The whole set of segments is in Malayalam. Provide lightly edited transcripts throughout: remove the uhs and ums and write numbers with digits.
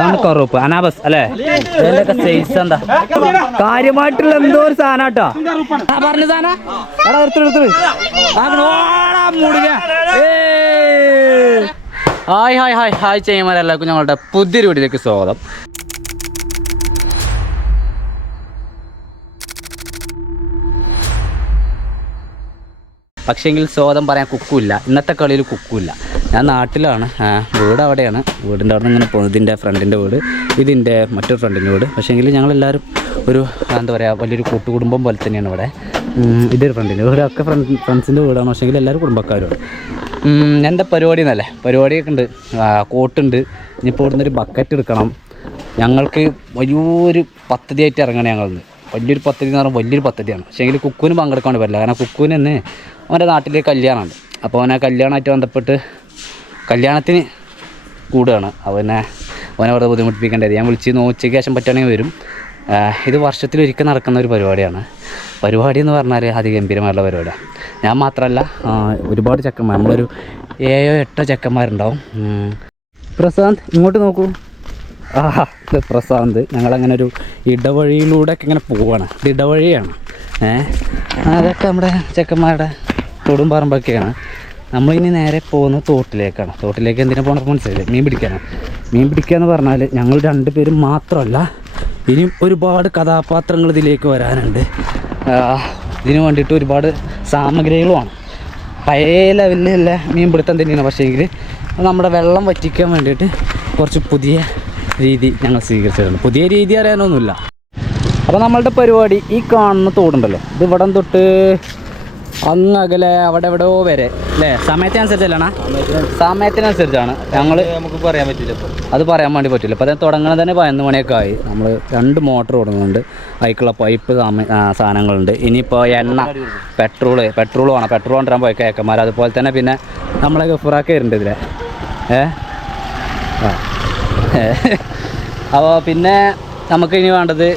ഇതാണ് കറുപ്പ് അനാബസ് അല്ലേ? ഇതിന്റെയൊക്കെ സൈസ് എന്താ കാര്യമായിട്ടുള്ള എന്തോ ഒരു സാധനം കേട്ടോ. പറഞ്ഞ സാധനം ഹായ് ഹായ് ഹായ് ഹായ് ചെയ്യുമാരെല്ലാവർക്കും ഞങ്ങളുടെ പുതിയൊരു വീഡിയോയിലേക്ക് സ്വാഗതം. പക്ഷേങ്കിൽ സ്വാഗതം പറയാൻ കുക്കുമില്ല. ഇന്നത്തെ കളിയിൽ കുക്കുമില്ല. ഞാൻ നാട്ടിലാണ്, വീട് അവിടെയാണ്. വീടിൻ്റെ അവിടെ നിന്ന് ഇങ്ങനെ പോകുന്നത്. ഇതിൻ്റെ ഫ്രണ്ടിൻ്റെ വീട്, ഇതിൻ്റെ മറ്റൊരു ഫ്രണ്ടിൻ്റെ വീട്. പക്ഷേങ്കിൽ ഞങ്ങളെല്ലാവരും ഒരു എന്താ പറയുക വലിയൊരു കൂട്ടുകുടുംബം പോലെ തന്നെയാണ് ഇവിടെ. ഇതൊരു ഫ്രണ്ടിൻ്റെ വീട്, ഒക്കെ ഫ്രണ്ട്സിൻ്റെ വീടാണ്. പക്ഷേങ്കിൽ എല്ലാവരും കുടുംബക്കാരുമാണ്. എൻ്റെ പരിപാടി എന്നല്ലേ, പരിപാടിയൊക്കെ ഉണ്ട്. കോട്ടുണ്ട്. ഇനിയിപ്പോൾ ഇവിടുന്ന് ഒരു ബക്കറ്റ് എടുക്കണം. ഞങ്ങൾക്ക് വലിയൊരു പദ്ധതിയായിട്ട് ഇറങ്ങണം. ഞങ്ങളിന്ന് വലിയൊരു പദ്ധതി എന്ന് പറഞ്ഞാൽ വലിയൊരു പദ്ധതിയാണ്. പക്ഷേങ്കിൽ കുക്കുവിന് പങ്കെടുക്കാൻ പറ്റില്ല. കാരണം കുക്കുവിന് തന്നെ അവൻ്റെ നാട്ടിൽ കല്യാണമുണ്ട്. അപ്പോൾ അവനെ കല്യാണമായിട്ട് ബന്ധപ്പെട്ട് കല്യാണത്തിന് കൂടുകയാണ്. അവനെ വെറുതെ ബുദ്ധിമുട്ടിപ്പിക്കേണ്ടത്. ഞാൻ വിളിച്ച് ഉച്ചയ്ക്ക് ശേഷം പറ്റുകയാണെങ്കിൽ വരും. ഇത് വർഷത്തിലൊരിക്കൽ നടക്കുന്ന ഒരു പരിപാടിയാണ്. പരിപാടി എന്ന് പറഞ്ഞാൽ അതിഗംഭീരമായിട്ടുള്ള പരിപാടിയാണ്. ഞാൻ മാത്രമല്ല, ഒരുപാട് ചെക്കന്മാർ, നമ്മളൊരു 7-8 ചെക്കന്മാരുണ്ടാവും. പ്രശാന്ത് ഇങ്ങോട്ട് നോക്കൂ. ഇത് പ്രശാന്ത്. ഞങ്ങളങ്ങനെ ഒരു ഇടവഴിയിലൂടെയൊക്കെ ഇങ്ങനെ പോവുകയാണ്. ഇത് ഇടവഴിയാണ്. അതൊക്കെ നമ്മുടെ ചെക്കന്മാരുടെ തൊടും പറമ്പൊക്കെയാണ്. നമ്മളിനി നേരെ പോകുന്നത് തോട്ടിലേക്കാണ്. തോട്ടിലേക്ക് എന്തിനാ പോകണം മനസ്സിലായില്ലേ? മീൻ പിടിക്കാനാണ്. മീൻ പിടിക്കുക എന്ന് പറഞ്ഞാൽ ഞങ്ങൾ 2 പേരും മാത്രമല്ല, ഇനിയും ഒരുപാട് കഥാപാത്രങ്ങൾ ഇതിലേക്ക് വരാനുണ്ട്. ഇതിന് വേണ്ടിയിട്ട് ഒരുപാട് സാമഗ്രികളുമാണ്. പഴയ ലെവലിലുള്ള മീൻ പിടുത്തം തന്നെയാണ്. പക്ഷേങ്കിൽ നമ്മുടെ വെള്ളം വറ്റിക്കാൻ വേണ്ടിയിട്ട് കുറച്ച് പുതിയ രീതി ഞങ്ങൾ സ്വീകരിച്ചിട്ടുണ്ട്. പുതിയ രീതി അറിയാനൊന്നുമില്ല. അപ്പോൾ നമ്മളുടെ പരിപാടി ഈ കാണുന്ന തോടുണ്ടല്ലോ, ഇത് ഇവിടം തൊട്ട് അങ്ങ് അകലെ അവിടെ എവിടെയോ വരെ അല്ലേ? സമയത്തിനനുസരിച്ചല്ലാണ്, സമയത്തിനനുസരിച്ചാണ് ഞങ്ങൾ. നമുക്ക് പറയാൻ പറ്റില്ല, അത് പറയാൻ വേണ്ടി പറ്റില്ല. അപ്പോൾ അത് തുടങ്ങുന്നത് തന്നെ 11 മണിയൊക്കെ ആയി. നമ്മൾ 2 മോട്ടർ കൊടുക്കുന്നുണ്ട്. അതിക്കുള്ള പൈപ്പ് സാധനങ്ങളുണ്ട്. ഇനിയിപ്പോൾ എണ്ണ, പെട്രോൾ വേണം. പെട്രോൾ കൊണ്ടുവരാൻ പോയി കേക്കന്മാർ. അതുപോലെ തന്നെ പിന്നെ നമ്മളെ ഗഫുറാക്കെ വരുന്നുണ്ട് ഇതിലെ. അപ്പോൾ പിന്നെ നമുക്ക് ഇനി വേണ്ടത്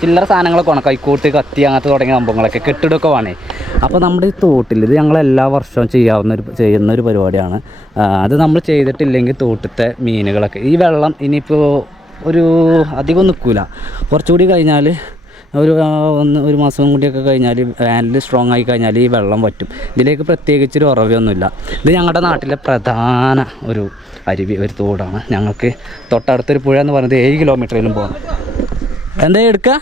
ചില്ലറ സാധനങ്ങളൊക്കെ വേണം. കൈക്കോട്ട്, കത്തി, അങ്ങനത്തെ തുടങ്ങിയ സംഭവങ്ങളൊക്കെ, കെട്ടിടമൊക്കെ വേണേ. അപ്പോൾ നമ്മുടെ ഈ തോട്ടിൽ ഇത് ഞങ്ങൾ എല്ലാ വർഷവും ചെയ്യുന്നൊരു പരിപാടിയാണ്. അത് നമ്മൾ ചെയ്തിട്ടില്ലെങ്കിൽ തോട്ടത്തെ മീനുകളൊക്കെ ഈ വെള്ളം ഇനിയിപ്പോൾ ഒരു അധികം നിൽക്കില്ല. കുറച്ചുകൂടി കഴിഞ്ഞാൽ ഒരു മാസം കൂടിയൊക്കെ കഴിഞ്ഞാൽ വേനൽ സ്ട്രോങ് ആയി കഴിഞ്ഞാൽ ഈ വെള്ളം വറ്റും. ഇതിലേക്ക് പ്രത്യേകിച്ചൊരു ഉറവൊന്നുമില്ല. ഇത് ഞങ്ങളുടെ നാട്ടിലെ പ്രധാന ഒരു അരുവി, ഒരു തോടാണ്. ഞങ്ങൾക്ക് തൊട്ടടുത്തൊരു പുഴ എന്ന് പറയുന്നത് 7 കിലോമീറ്ററിലും പോകണം. എന്താ എടുക്കുക?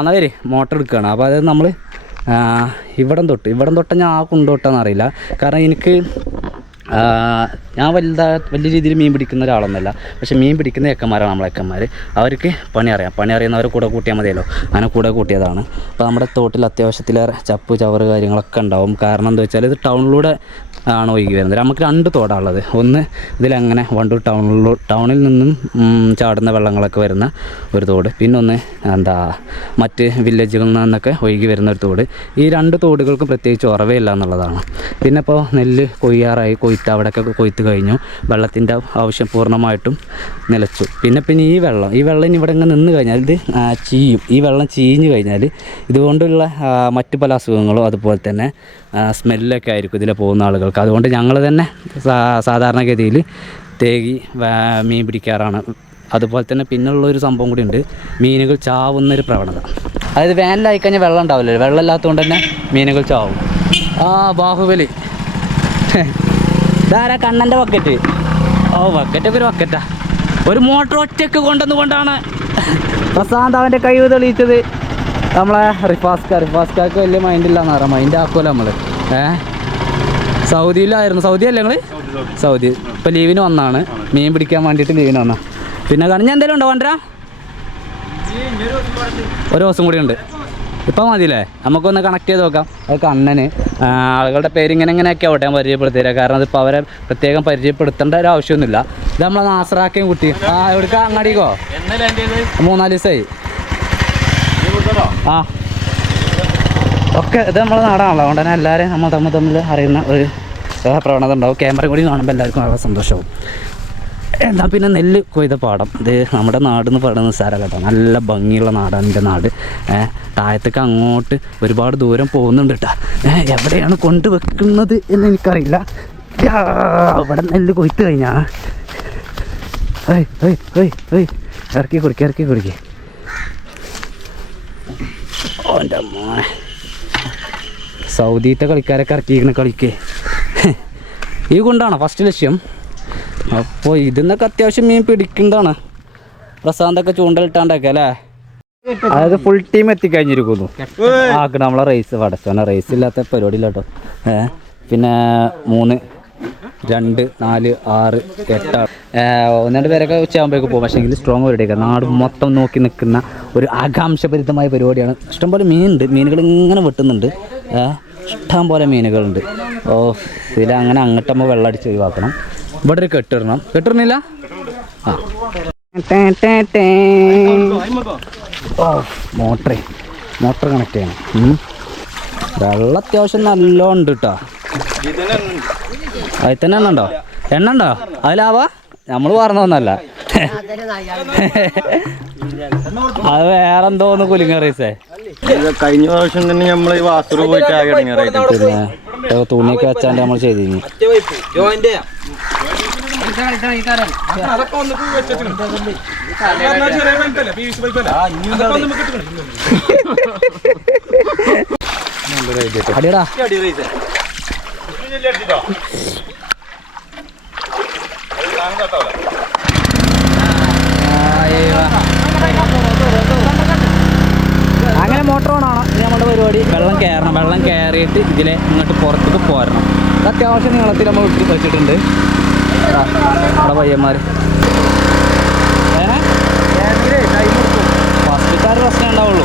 എന്നാൽ വരെ മോട്ടർ എടുക്കുകയാണ്. അപ്പോൾ അത് നമ്മൾ ഇവിടം തൊട്ട് ഞാൻ കൊണ്ടുതൊട്ടാന്നറിയില്ല. കാരണം എനിക്ക് ഞാൻ വലിയ രീതിയിൽ മീൻ പിടിക്കുന്ന ഒരാളൊന്നുമല്ല. പക്ഷേ മീൻ പിടിക്കുന്ന ചെക്കന്മാരാണ് നമ്മളെ ചെക്കന്മാർ. അവർക്ക് പണി അറിയുന്നവരെ കൂടെ കൂട്ടിയാൽ മതിയല്ലോ. അങ്ങനെ കൂടെ കൂട്ടിയതാണ്. അപ്പോൾ നമ്മുടെ തോട്ടിൽ അത്യാവശ്യത്തിലേറെ ചപ്പ് ചവറ് കാര്യങ്ങളൊക്കെ ഉണ്ടാവും. കാരണം എന്താ വെച്ചാൽ ഇത് ടൗണിലൂടെ ആണ് ഒഴുകി വരുന്നത്. നമുക്ക് 2 തോടാണുള്ളത്. ഒന്ന് ഇതിലങ്ങനെ വണ്ടൂർ ടൗണിൽ നിന്നും ചാടുന്ന വെള്ളങ്ങളൊക്കെ വരുന്ന ഒരു തോട്, പിന്നെ ഒന്ന് മറ്റ് വില്ലേജുകളിൽ നിന്നൊക്കെ ഒഴുകി വരുന്ന ഒരു തോട്. ഈ 2 തോടുകൾക്കും പ്രത്യേകിച്ച് ഉറവയില്ല എന്നുള്ളതാണ്. പിന്നെ ഇപ്പോൾ നെല്ല് കൊയ്യാറായി, അവിടെയൊക്കെ കൊയ്ത്ത് കഴിഞ്ഞു. വെള്ളത്തിൻ്റെ ആവശ്യം പൂർണ്ണമായിട്ടും നിലച്ചു. പിന്നെ ഈ വെള്ളം ഇനി ഇവിടെ ഇങ്ങനെ നിന്ന് കഴിഞ്ഞാൽ ഇത് ചീയും. ഈ വെള്ളം ചീഞ്ഞ് കഴിഞ്ഞാൽ ഇതുകൊണ്ടുള്ള മറ്റു പല അസുഖങ്ങളും അതുപോലെ തന്നെ സ്മെല്ലൊക്കെ ആയിരിക്കും ഇതിൽ പോകുന്ന ആളുകൾക്ക്. അതുകൊണ്ട് ഞങ്ങൾ തന്നെ സാധാരണഗതിയിൽ തേകി മീൻ പിടിക്കാറാണ്. അതുപോലെ തന്നെ പിന്നുള്ളൊരു സംഭവം കൂടി ഉണ്ട്, മീനുകൾ ചാവുന്നൊരു പ്രവണത. അതായത് വേനലായി കഴിഞ്ഞാൽ വെള്ളം ഉണ്ടാവില്ലല്ലോ. വെള്ളം ഇല്ലാത്തതുകൊണ്ട് തന്നെ മീനുകൾ ചാവും. ബാഹുബലി ഇതാരാ? കണ്ണൻ്റെ ബക്കറ്റ്. ബക്കറ്റൊക്കെ ഒരു ബക്കറ്റാ. ഒരു മോട്ടർ ഒറ്റയ്ക്ക് കൊണ്ടുവന്നുകൊണ്ടാണ് പ്രശാന്ത് അവൻ്റെ കഴിവ് തെളിയിച്ചത്. നമ്മളെ റിഫാസ്കാർക്ക് വലിയ മൈൻഡില്ലാന്ന് പറയാം. മൈൻഡ് ആക്കുമല്ലോ നമ്മൾ. സൗദിയിലായിരുന്നു. സൗദി അല്ലേ നിങ്ങൾ? സൗദി. ഇപ്പോൾ ലീവിന് വന്നാണ്, മീൻ പിടിക്കാൻ വേണ്ടിയിട്ട് ലീവിന് വന്നാ. പിന്നെ ഞാൻ എന്തെങ്കിലും ഉണ്ടോ കൊണ്ടുവരാ? ഒരു ദിവസം കൂടി ഉണ്ട്. ഇപ്പം മതിയില്ലേ? നമുക്കൊന്ന് കണക്ട് ചെയ്ത് നോക്കാം. അത് കണ്ണന് ആളുകളുടെ പേര് ഇങ്ങനെയൊക്കെ ആവട്ടെ ഞാൻ പരിചയപ്പെടുത്തില്ല. കാരണം അതിപ്പോൾ അവരെ പ്രത്യേകം പരിചയപ്പെടുത്തേണ്ട ഒരു ആവശ്യമൊന്നുമില്ല. ഇത് നമ്മളെ നാസറാക്കയും കുട്ടി. എവിടേക്കാ? അങ്ങാടിക്കോ? 3-4 ദിവസമായി. ഒക്കെ ഇത് നമ്മളെ നാടാണല്ലോ. അതുകൊണ്ട് തന്നെ എല്ലാവരും നമ്മൾ തമ്മിൽ അറിയുന്ന ഒരു പ്രവണത ഉണ്ടാവും. ക്യാമറ കൂടി കാണുമ്പോൾ എല്ലാവർക്കും വളരെ സന്തോഷമാവും. എന്നാൽ പിന്നെ നെല്ല് കൊയ്ത പാടം. ഇത് നമ്മുടെ നാടെന്ന് പറയുന്നത് നിസ്സാരമല്ല കേട്ടോ. നല്ല ഭംഗിയുള്ള നാടാണ് എൻ്റെ നാട്. താഴത്തേക്ക് അങ്ങോട്ട് ഒരുപാട് ദൂരം പോകുന്നുണ്ട് കേട്ടോ. എവിടെയാണ് കൊണ്ടുവെക്കുന്നത് എന്ന് എനിക്കറിയില്ല. അവിടെ നെല്ല് കൊയ്ത്ത് കഴിഞ്ഞാൽ ഇറക്കി കുടിക്കുക ഓൻ്റെ മോനെ സൗദിത്തെ കളിക്കാരൊക്കെ ഇറക്കിയിരിക്കണ കളിക്ക് ഈ കൊണ്ടാണ് ഫസ്റ്റ് ലക്ഷ്യം. അപ്പോൾ ഇതിന്നൊക്കെ അത്യാവശ്യം മീൻ പിടിക്കുന്നതാണ്. പ്രസാന്തൊക്കെ ചൂണ്ടലിട്ടാണ്ടൊക്കെ അല്ലേ, അതായത് ഫുൾ ടീം എത്തിക്കഴിഞ്ഞിരിക്കുന്നു. ആക്കണം നമ്മളെ റേസ് പടച്ചോനെ, റേസ് ഇല്ലാത്ത പരിപാടി ഇല്ല കേട്ടോ. പിന്നെ 3, 2, 4, 6, 8 1-2 പേരൊക്കെ ഉച്ചയാകുമ്പോഴേക്ക് പോകും. പക്ഷേ എങ്കിൽ സ്ട്രോങ് പരിപാടിയൊക്കെ നാട് മൊത്തം നോക്കി നിൽക്കുന്ന ഒരു ആകാംക്ഷഭരിതമായ പരിപാടിയാണ്. ഇഷ്ടംപോലെ മീനുണ്ട്, മീനുകൾ ഇങ്ങനെ വെട്ടുന്നുണ്ട്. ഇഷ്ടം പോലെ മീനുകളുണ്ട്. ഇതിലങ്ങനെ അങ്ങോട്ടമ്മ വെള്ളം അടിച്ച് ഒഴിവാക്കണം. ഇവിടെ ഒരു കെട്ടിടണില്ല. മോട്ടർ കണക്ട് ചെയ്യണം. വെള്ളം അത്യാവശ്യം നല്ലോണം ഉണ്ട് കേട്ടോ. അതിൽ തന്നെ എണ്ണ ഉണ്ടോ അതിലാവാ? നമ്മൾ പറഞ്ഞൊന്നല്ല, അത് വേറെ എന്തോന്ന് കുലിങ്ങ റൈസേ. കഴിഞ്ഞ പ്രാവശ്യം തന്നെ നമ്മൾ വാസൂർ പോയിട്ട് പിന്നെ തുണിയൊക്കെ വെച്ചാണ്ട് നമ്മൾ ചെയ്തിരുന്നു. അടിയടാ അങ്ങനെ മോട്ടർ ഓണാണ് നമ്മുടെ പരിപാടി. വെള്ളം കയറണം, വെള്ളം കയറിയിട്ട് ഇതിലെ ഇങ്ങോട്ട് പുറത്തേക്ക് പോരണം. അത് അത്യാവശ്യം നീളത്തിൽ നമ്മൾ ഇട്ട് വെച്ചിട്ടുണ്ട്. നമ്മുടെ പയ്യന്മാർ ഫസ്റ്റ്ക്കാർ പ്രശ്നം ഉണ്ടാവുള്ളൂ.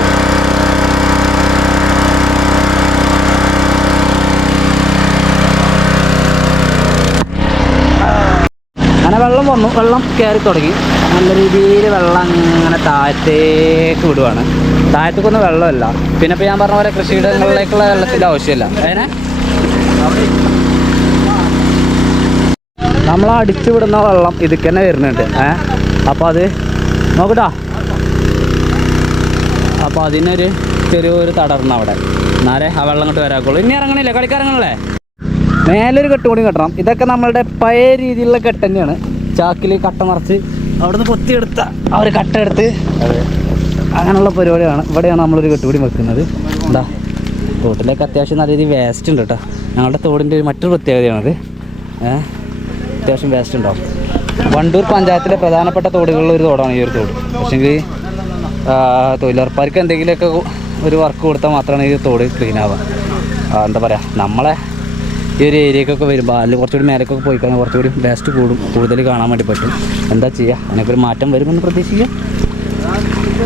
അങ്ങനെ വെള്ളം വന്നു, വെള്ളം കയറി തുടങ്ങി. നല്ല രീതിയിൽ വെള്ളം അങ്ങനെ താഴത്തേക്ക് വിടുവാണ്. താഴത്തേക്കൊന്നും വെള്ളമില്ല. പിന്നെ ഇപ്പോൾ ഞാൻ പറഞ്ഞ പോലെ കൃഷിയിടങ്ങളിലേക്കുള്ള വെള്ളത്തിൻ്റെ ആവശ്യമില്ല. അതിനെ നമ്മൾ അടിച്ചു വിടുന്ന വെള്ളം ഇതിൽ തന്നെ വരുന്നുണ്ട്. അപ്പോൾ അത് നോക്കട്ടാ. അപ്പോൾ അതിനൊരു ചെറിയൊരു തടർന്ന് അവിടെ, എന്നാലേ ആ വെള്ളം ഇങ്ങോട്ട് വരാക്കുള്ളൂ. ഇനി ഇറങ്ങണില്ലേ, കളിക്കിറങ്ങണല്ലേ? മേലൊരു കെട്ട് കൂടി കെട്ടണം. ഇതൊക്കെ നമ്മളുടെ പഴയ രീതിയിലുള്ള കെട്ട് തന്നെയാണ്. ചാക്കിൽ കട്ട നിറച്ച് അവിടുന്ന് കൊത്തിയെടുത്ത ആ ഒരു കട്ട എടുത്ത് അങ്ങനെയുള്ള പരിപാടിയാണ്. ഇവിടെയാണ് നമ്മളൊരു കെട്ട് കൂടി വെക്കുന്നത്. എന്താ തോട്ടിലേക്ക് അത്യാവശ്യം നല്ല രീതിയിൽ വേസ്റ്റ് ഉണ്ട് കേട്ടോ. ഞങ്ങളുടെ തോടിൻ്റെ മറ്റൊരു പ്രത്യേകതയാണത്. അത്യാവശ്യം വേസ്റ്റ് ഉണ്ടാവും. വണ്ടൂർ പഞ്ചായത്തിലെ പ്രധാനപ്പെട്ട തോടുകളിൽ ഒരു തോടാണ് ഈ ഒരു തോട്. പക്ഷേങ്കിൽ തൊഴിലുറപ്പാർക്ക് എന്തെങ്കിലുമൊക്കെ ഒരു വർക്ക് കൊടുത്താൽ മാത്രമാണ് ഈ തോട് ക്ലീൻ ആവുക. എന്താ പറയുക, നമ്മളെ ഈ ഒരു ഏരിയക്കൊക്കെ വരുമ്പോൾ അല്ലെങ്കിൽ കുറച്ചുകൂടി മേലേക്കൊക്കെ പോയി കഴിഞ്ഞാൽ കുറച്ചുകൂടി വേസ്റ്റ് കൂടുതൽ കാണാൻ വേണ്ടി പറ്റും. എന്താ ചെയ്യുക, അതിനൊക്കെ മാറ്റം വരുമെന്ന് പ്രതീക്ഷിക്കുക.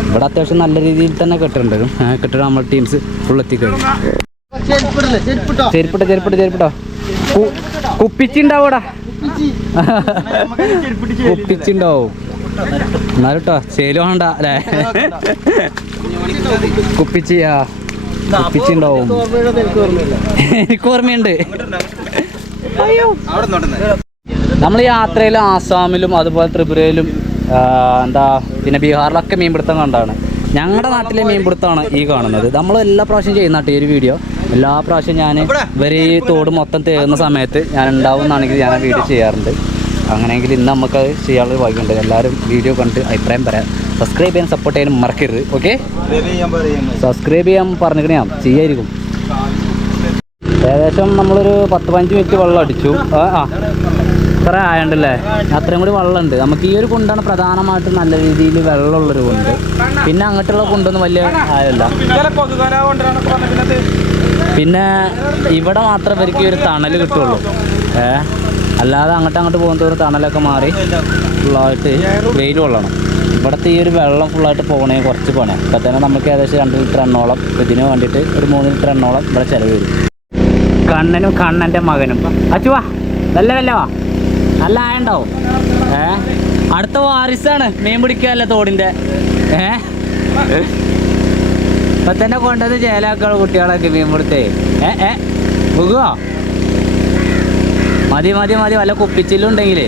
ഇവിടെ അത്യാവശ്യം നല്ല രീതിയിൽ തന്നെ കെട്ടിട്ടുണ്ട്. കെട്ടിടം നമ്മുടെ ടീംസ് ഫുൾ എത്തിക്കഴിഞ്ഞു. ചെരുപ്പിട്ടോ കുപ്പിച്ചുണ്ടാവൂടാ, കുപ്പിച്ചുണ്ടാവും. എന്നാലും കേട്ടോ ചേല് വേണ്ട അല്ലേ, കുപ്പിച്ചുണ്ടാവും. എനിക്ക് ഓർമ്മയുണ്ട്. നമ്മൾ യാത്രയിൽ ആസാമിലും അതുപോലെ ത്രിപുരയിലും പിന്നെ ബീഹാറിലൊക്കെ മീൻപിടുത്തം കണ്ടാണ്. ഞങ്ങളുടെ നാട്ടിലെ മീൻപിടുത്തമാണ് ഈ കാണുന്നത്. നമ്മൾ എല്ലാ പ്രാവശ്യം ചെയ്യുന്ന കേട്ടോ ഈ ഒരു വീഡിയോ. എല്ലാ പ്രാവശ്യം ഞാൻ ഇവർ ഈ തോട് മൊത്തം തേറുന്ന സമയത്ത് ഞാൻ ഉണ്ടാവുമെന്നാണെങ്കിൽ ഞാൻ ആ വീഡിയോ ചെയ്യാറുണ്ട്. അങ്ങനെയെങ്കിൽ ഇന്ന് നമുക്കത് ചെയ്യാനുള്ള ഭാഗ്യമുണ്ട്. എല്ലാവരും വീഡിയോ കണ്ട് അഭിപ്രായം പറയാം. സബ്സ്ക്രൈബ് ചെയ്യാൻ സപ്പോർട്ട് ചെയ്യാനും മറക്കരുത്. ഓക്കെ, സബ്സ്ക്രൈബ് ചെയ്യാൻ പറഞ്ഞിട്ട് ഞാൻ ചെയ്യായിരിക്കും. ഏകദേശം നമ്മളൊരു 10-15 മിനിറ്റ് വെള്ളം അടിച്ചു. ഇത്ര ആയണ്ടല്ലേ, അത്രയും കൂടി വെള്ളമുണ്ട്. നമുക്ക് ഈ ഒരു കുണ്ടാണ് പ്രധാനമായിട്ടും നല്ല രീതിയിൽ വെള്ളമുള്ളൊരു കുണ്ട്. പിന്നെ അങ്ങോട്ടുള്ള കുണ്ടൊന്നും വലിയ ആയല്ല. പിന്നെ ഇവിടെ മാത്രമേ ഇവർക്ക് ഈ ഒരു തണൽ കിട്ടുള്ളൂ. അല്ലാതെ അങ്ങോട്ട് പോകുന്നതോറും തണലൊക്കെ മാറി ഫുള്ളായിട്ട് വെയിൽ കൊള്ളണം. ഇവിടുത്തെ ഈ ഒരു വെള്ളം ഫുള്ളായിട്ട് പോകണമെങ്കിൽ കുറച്ച് പണി. ഇപ്പം തന്നെ നമുക്ക് ഏകദേശം 2 ലിറ്റർ എണ്ണോളം, ഇതിന് വേണ്ടിയിട്ട് ഒരു 3 ലിറ്റർ എണ്ണോളം ഇവിടെ ചിലവ് വരും. കണ്ണനും കണ്ണൻ്റെ മകനും അച്ചുവാ വല്ലവാ നല്ല ആയുണ്ടാവും. അടുത്ത വാരിസാണ് മീൻ പിടിക്കാല്ല തോടിൻ്റെ. ഇപ്പം തന്നെ കൊണ്ടത് ചേലാക്കൾ കുട്ടികളൊക്കെ മീൻ പിടുത്തേ. മുകുവോ മതി വല്ല കുപ്പിച്ചില്ലുണ്ടെങ്കിലേ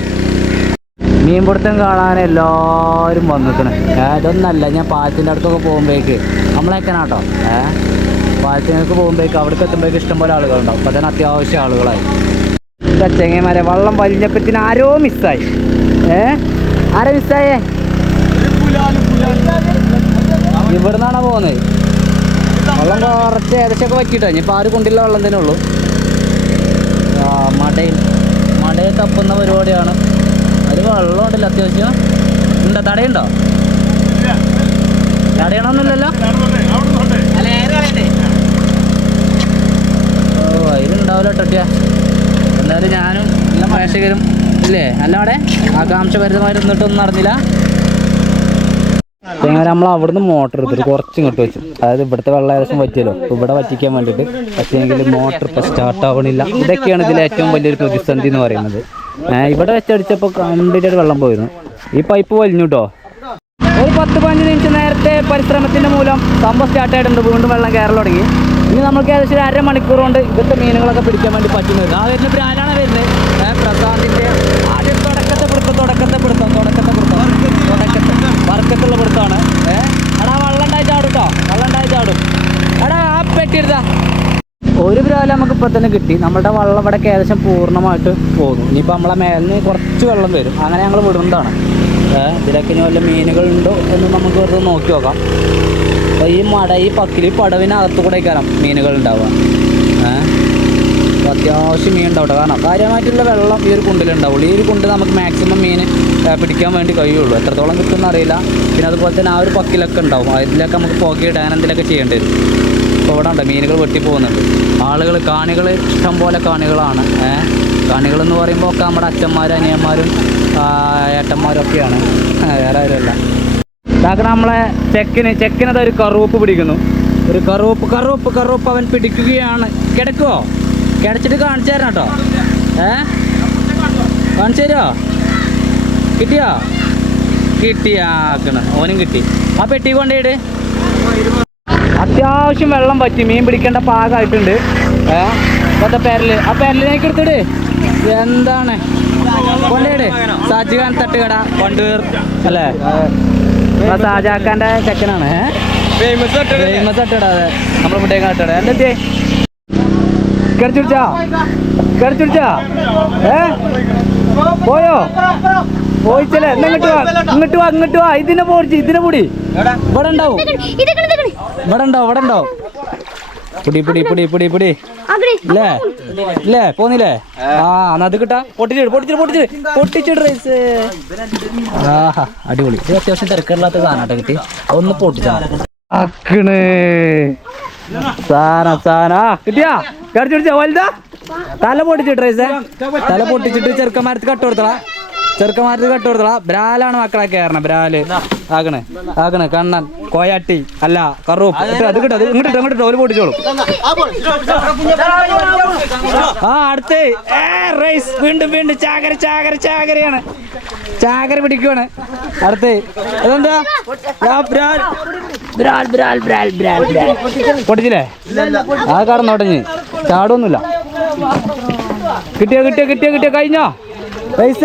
മീൻപിടുത്തം കാണാൻ എല്ലാവരും വന്നിക്കണ്. ഇതൊന്നല്ല, ഞാൻ പാലത്തിൻ്റെ അടുത്തൊക്കെ പോകുമ്പോഴേക്ക് നമ്മളേക്കനാട്ടോ പാലത്തിനൊക്കെ പോകുമ്പോഴേക്ക് അവിടേക്ക് എത്തുമ്പോഴേക്ക് ഇഷ്ടംപോലെ ആളുകളുണ്ടാവും. അപ്പം തന്നെ അത്യാവശ്യം ആളുകളായി. ചെങ്ങന്മാരെ വള്ളം വലിഞ്ഞപ്പത്തിന് ആരോ മിസ്സായി. ആരെ മിസ്സായേ? ഇവിടുന്നാണോ പോകുന്നത്? വെള്ളം കുറച്ച് ഏകദേശമൊക്കെ വറ്റിട്ടോ. ഇനിയിപ്പോൾ ആര് കൊണ്ടില്ല വെള്ളം തന്നെ ഉള്ളൂ. മടയിൽ തപ്പുന്ന പരിപാടിയാണ്. അതിൽ വെള്ളം ഉണ്ടല്ലോ അത്യാവശ്യം. ഉണ്ടോ? തടയുണ്ടോ? തടയണമെന്നില്ലല്ലോ. ഓ അതിലുണ്ടാവില്ല കേട്ടോ. എന്തായാലും ഞാനും എല്ലാ പ്രേക്ഷകരും ഇല്ലേ അല്ല അവിടെ ആകാംക്ഷഭരിതമായി ഇരുന്നിട്ടൊന്നും നടന്നില്ല. അങ്ങനെ നമ്മൾ അവിടുന്ന് മോട്ടർ എടുത്തിട്ട് കുറച്ച് ഇങ്ങോട്ട് വെച്ചു. അതായത് ഇവിടുത്തെ വെള്ളം ഏകദേശം പറ്റിയല്ലോ. അപ്പോൾ ഇവിടെ വറ്റിക്കാൻ വേണ്ടിയിട്ട് പറ്റിയെങ്കിൽ മോട്ടർ ഇപ്പോൾ സ്റ്റാർട്ട് ആവണില്ല. ഇതൊക്കെയാണ് ഇതിൽ ഏറ്റവും വലിയൊരു പ്രതിസന്ധി എന്ന് പറയുന്നത്. ഇവിടെ വെച്ചടിച്ചപ്പോൾ കംപ്ലീറ്റ് ആയിട്ട് വെള്ളം പോയിരുന്നു. ഈ പൈപ്പ് വലിഞ്ഞു കേട്ടോ. ഒരു 10-15 നിമിഷം നേരത്തെ പരിശ്രമത്തിൻ്റെ മൂലം സംഭവം സ്റ്റാർട്ട് ആയിട്ടുണ്ട്. വീണ്ടും വെള്ളം കയറൽ തുടങ്ങി. ഇനി നമുക്ക് ഏകദേശം 1/2 മണിക്കൂർ കൊണ്ട് ഇവിടുത്തെ മീനുകളൊക്കെ പിടിക്കാൻ വേണ്ടി പറ്റുന്നത്. ആ വരുന്ന ബ്രാലാണ് വരുന്നത്. പ്രസാദിൻ്റെ ആദ്യം തുടക്കത്തെ വർക്കത്തുള്ള പിടുത്തമാണ്. എടാ വെള്ളം ഉണ്ടായി ചാടും കേട്ടോ. വെള്ളം ഉണ്ടായി ചാടും. എടാ ആ പെട്ടി എടുത്താ. ഒരു ബ്രാല് നമുക്ക് ഇപ്പം തന്നെ കിട്ടി. നമ്മുടെ വെള്ളം ഇവിടെ ഏകദേശം പൂർണ്ണമായിട്ട് പോകുന്നു. ഇനിയിപ്പോൾ നമ്മളെ മേലിന് കുറച്ച് വെള്ളം വരും. അങ്ങനെ ഞങ്ങൾ വിടുന്നതാണ്. ഇതിലൊക്കെ ഇനി വല്ല മീനുകളുണ്ടോ എന്ന് നമുക്ക് വെറുതെ നോക്കി നോക്കാം. അപ്പോൾ ഈ പടവിനകത്ത് കൂടെ കയറാം മീനുകൾ ഉണ്ടാവുക. അത്യാവശ്യം മീൻ ഉണ്ടാവട്ടെ. കാരണം കാര്യമായിട്ടുള്ള വെള്ളം ഈ ഒരു കുണ്ടിലുണ്ടാവുള്ളൂ. ഈ ഒരു കുണ്ട് നമുക്ക് മാക്സിമം മീൻ പിടിക്കാൻ വേണ്ടി കഴിയുള്ളൂ. എത്രത്തോളം കിട്ടുമെന്ന് അറിയില്ല. പിന്നെ അതുപോലെ തന്നെ ആ ഒരു പക്കിലൊക്കെ ഉണ്ടാവും. അതിലൊക്കെ നമുക്ക് പുകയിടാൻ എന്തെങ്കിലുമൊക്കെ ചെയ്യേണ്ടി വരും. ഇപ്പോൾ ഇവിടെ ഉണ്ട് മീനുകൾ വെട്ടി പോകുന്നുണ്ട്. കാണികൾ ഇഷ്ടം പോലെ കാണികളാണ്. കാണികളെന്ന് പറയുമ്പോൾ ഒക്കെ നമ്മുടെ അച്ഛന്മാരും അനിയന്മാരും ഏട്ടന്മാരും ഒക്കെയാണ്. വേറെ ആരുമല്ല. ഇതാക്കണം നമ്മളെ ചെക്കിനത് ഒരു കറുപ്പ് പിടിക്കുന്നു. ഒരു കറുപ്പ് അവൻ പിടിക്കുകയാണ്. കിടക്കുവോ? കിടച്ചിട്ട് കാണിച്ചു തരണം കേട്ടോ. കാണിച്ചു തരുമോ? കിട്ടിയാക്കണം. ഓനും കിട്ടി. ആ പെട്ടി കൊണ്ടേയിട്. അത്യാവശ്യം വെള്ളം പറ്റി. മീൻ പിടിക്കേണ്ട പാകമായിട്ടുണ്ട്. ഇപ്പോഴത്തെ ആ പെരലിനേക്ക് എടുത്തിട്. എന്താണ് കൊണ്ടേയിട്. സാജിഖാൻ തട്ടുകട കൊണ്ടൂർ അല്ലേ? ഷാജാക്കാൻ്റെ ചെക്കനാണ്. ഫേമസ് തട്ടുകട. അതെ നമ്മുടെ മുട്ടേക്ക് തട്ടുകട. എന്തെത്തിയേ കടിച്ചുടിച്ചാ പോയോ? പോയിച്ചല്ലേ? ഇങ്ങോട്ട് വാ. ഇതിനെ പൊടി ഇവിടെ ഉണ്ടാവും. പിടി ഇല്ലേ പോന്നില്ലേ? എന്നാ അത് കിട്ടാ. പൊട്ടിച്ചിട്ട് റൈസ്. ആഹാ അടിപൊളി. ഇത് അത്യാവശ്യം തിരക്കില്ലാത്ത സാധനം കിട്ടി. ഒന്ന് പൊട്ടിച്ചാ സാധനം കിട്ടിയാ? കടിച്ചുടിച്ചാ വലുതാ? തല പൊട്ടിച്ചിട്ട് റൈസേ. തല പൊട്ടിച്ചിട്ട് ചെറുക്കന്മാരത്ത് കട്ട് കൊടുത്തളാ. ബ്രാലാണ് മക്കളെ കയറണം. ബ്രാല് ആകണ് കണ്ണൻ കോയാട്ടി അല്ല കറൂപ്പ്. അത് കിട്ടും. അത് ഇങ്ങോട്ട് ഓല് പൊട്ടിച്ചോളും. അടുത്ത് റൈസ് വീണ്ടും ചാകരയാണ്. ചാകര പിടിക്കുവാണ്. അടുത്ത് അതെന്താ? പൊട്ടിച്ചില്ലേ? ആ കടന്നോട്ടഞ്ഞ് ചാടൊന്നുമില്ല. കിട്ടിയോ? കഴിഞ്ഞോ? പൈസ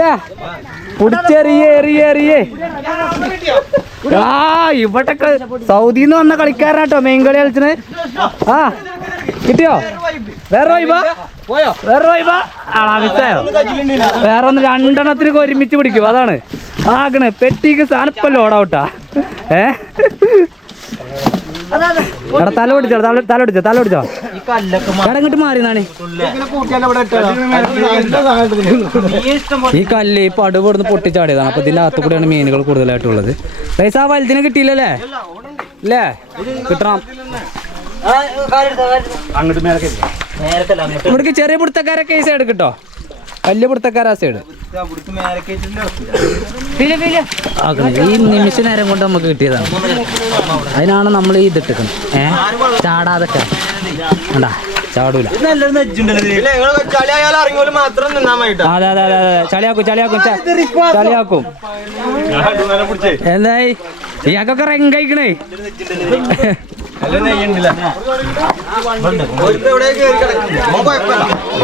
പിടിച്ചെറിയേ. ഇവിടൊക്കെ സൗദിന്ന് വന്ന കളിക്കാരനാട്ടോ മെയിൻ കളി കളിച്ചത്. കിട്ടിയോ? വേറെ വേറെ ഒന്ന് 2 ഒരുമിച്ച് പിടിക്കും. അതാണ് ആകണ്. പെട്ടിക്ക് സാധനം ലോഡൗട്ടാ. തല പിടിച്ചോ. കടങ്ങിട്ട് മാറിന്നാണ് ഈ കല്ല്. ഈ പടുപൊടുന്ന് പൊട്ടിച്ചാടിയതാണ്. അപ്പൊ ഇതിന്റെ അകത്തു കൂടെയാണ് മീനുകൾ കൂടുതലായിട്ടുള്ളത്. പൈസ ആ വലുതിനെ കിട്ടിയില്ലല്ലേ? ഇല്ലേ? കിട്ടണം. ഇവിടേക്ക് ചെറിയ പിടുത്തക്കാരൊക്കെ ഈ സൈഡ് കിട്ടോ. വലിയ പിടുത്തക്കാരാ സൈഡ്. ഈ നിമിഷ നേരം കൊണ്ട് നമുക്ക് കിട്ടിയതാണ്. അതിനാണ് നമ്മൾ ഈ ഇതിട്ടിക്കുന്നത്. ചാടാതൊക്കെ ഉണ്ടാ ചാടൂല. അതെ ചളിയാക്കും. എന്തായി ഇയാൾക്കൊക്കെ റെങ്കയിക്കണേ.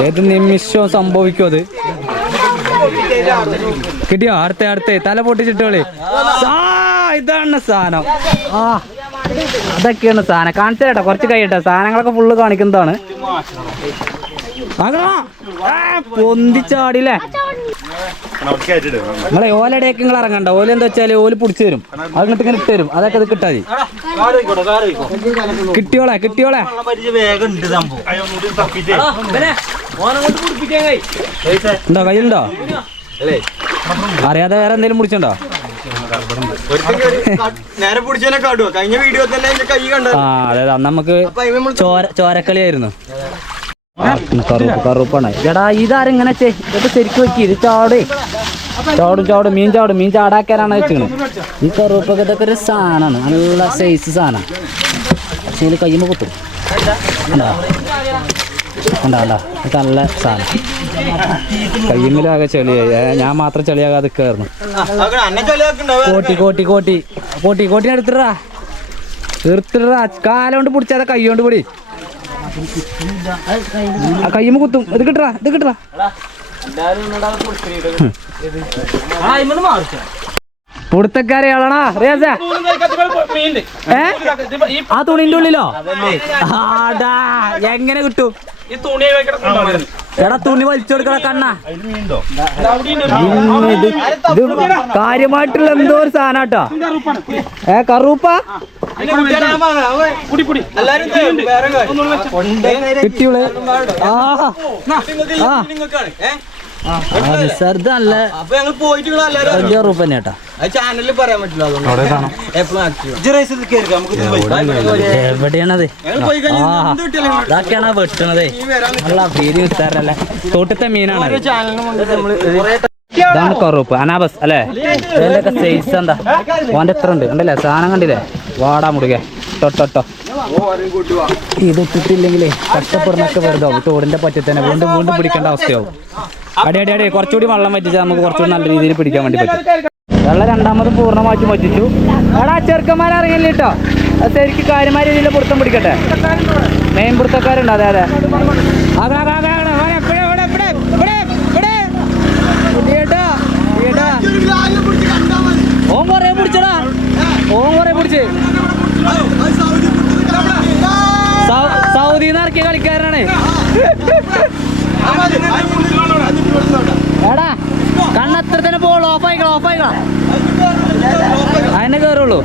ഏത് നിമിഷവും സംഭവിക്കും അത്. കിട്ടിയോ? അടുത്ത തല പൊട്ടിച്ചിട്ടോളി. ഇതാണ് സാധനം. അതൊക്കെയാണ് സാധനം. കാണിച്ചു കേട്ടോ. കുറച്ച് കഴിയട്ടെ. സാധനങ്ങളൊക്കെ ഫുള്ള് കാണിക്കുന്നതാണ്. പൊന്തിച്ചാടില്ലേ? നിങ്ങളെ ഓലടേക്ക് നിങ്ങൾ ഇറങ്ങണ്ട. ഓല എന്താ വെച്ചാൽ ഓല് പിടിച്ചു തരും. അങ്ങോട്ട് ഇങ്ങനെ ഇട്ട് തരും. അതൊക്കെ അത് കിട്ടാതി. കിട്ടിയോളെ കിട്ടിയോളെ ഉണ്ടോ? കയ്യിലുണ്ടോ? അറിയാതെ വേറെ എന്തെങ്കിലും പിടിച്ചുണ്ടോ? ആ അതെ അന്ന് നമുക്ക് ചോരക്കളിയായിരുന്നു. കറുപ്പാണ്. എടാ ഇതാരെങ്ങനെ ഇതൊക്കെ ശരിക്കും വെക്കി. ഇത് ചാടും മീൻ ചാടാക്കാനാണ് വെച്ചിരുന്നത്. ഈ കറുപ്പൊക്കെ ഇതൊക്കെ ഒരു സാധനമാണ്. നല്ല സൈസ് സാധനമാണ്. പക്ഷേ ഇതിൽ കയ്യുമ്പോൾ കുത്തും. ഉണ്ടാ ഇത് നല്ല സാധനം. കയ്യുമ്മിലാകെ ചെളിയായി. ഞാൻ മാത്രം ചെളിയാകാതെ നിൽക്കായിരുന്നു. കോട്ടിനെ എടുത്തിടാ കാലോണ്ട് പിടിച്ചാതെ കൈ കൊണ്ട് പിടി. ആ കയ്യുമ്പോ കുത്തും. ഇത് കിട്ടറാ പുടുത്തക്കാരെ ആളാണാ റിയാസ. ആ തുണിന്റെ ഉള്ളിലോ? ആടാ എങ്ങനെ കിട്ടും? എടാ തുണി വലിച്ചെടുക്കണ കണ്ണ. ഇത് കാര്യമായിട്ടുള്ള എന്തോ ഒരു സാധനാട്ടോ. കറൂപ്പ കിട്ടിയോള്. നിസർദല്ല വലിയ റൂപ്പ് തന്നെ കേട്ടാ. എവിടെയാണത്? ഇതൊക്കെയാണ് വെട്ടണതേ. നല്ല പേര് നിസ്സാരല്ലേ. തോട്ടത്തെ മീനാണ്. ഇതാണ് കറുപ്പ് അനാബസ് അല്ലേ? ഇതിന്റെയൊക്കെ സൈസ് എന്താ? ഓൻ്റെ എത്ര ഉണ്ട് കണ്ടല്ലേ? സാധനം കണ്ടില്ലേ? വാടാ മുടുകെ തൊട്ടോ. ഇതിട്ടിട്ടില്ലെങ്കിലേ കഷ്ടപ്പെടുന്നൊക്കെ വെറുതെ ആവും. തോടിന്റെ പറ്റത്തിൽ തന്നെ വീണ്ടും പിടിക്കേണ്ട അവസ്ഥയാവും. അടി കുറച്ചുകൂടി വെള്ളം വറ്റിച്ചാൽ നമുക്ക് കുറച്ചുകൂടി നല്ല രീതിയിൽ പിടിക്കാൻ വേണ്ടി പറ്റും. വെള്ളം രണ്ടാമത് പൂർണ്ണമായിട്ട് വറ്റിച്ചു. എടാ ചെറുക്കന്മാരെ ഇറങ്ങില്ല കേട്ടോ. അത് ശരിക്കും കാര്യമായ രീതിയിൽ പിടുത്തം പിടിക്കട്ടെ. മെയിൻ പിടുത്തക്കാരുണ്ട്. അതെ ഓൻ കൊറേ പിടിച്ചടാ. സൗദിന്ന് ഇറക്കിയ കളിക്കാരനാണ്. എടാ കണ്ണത്ര തന്നെ പോൾ ഓഫായിക്കളാ. അതിനെ കയറുള്ളൂ.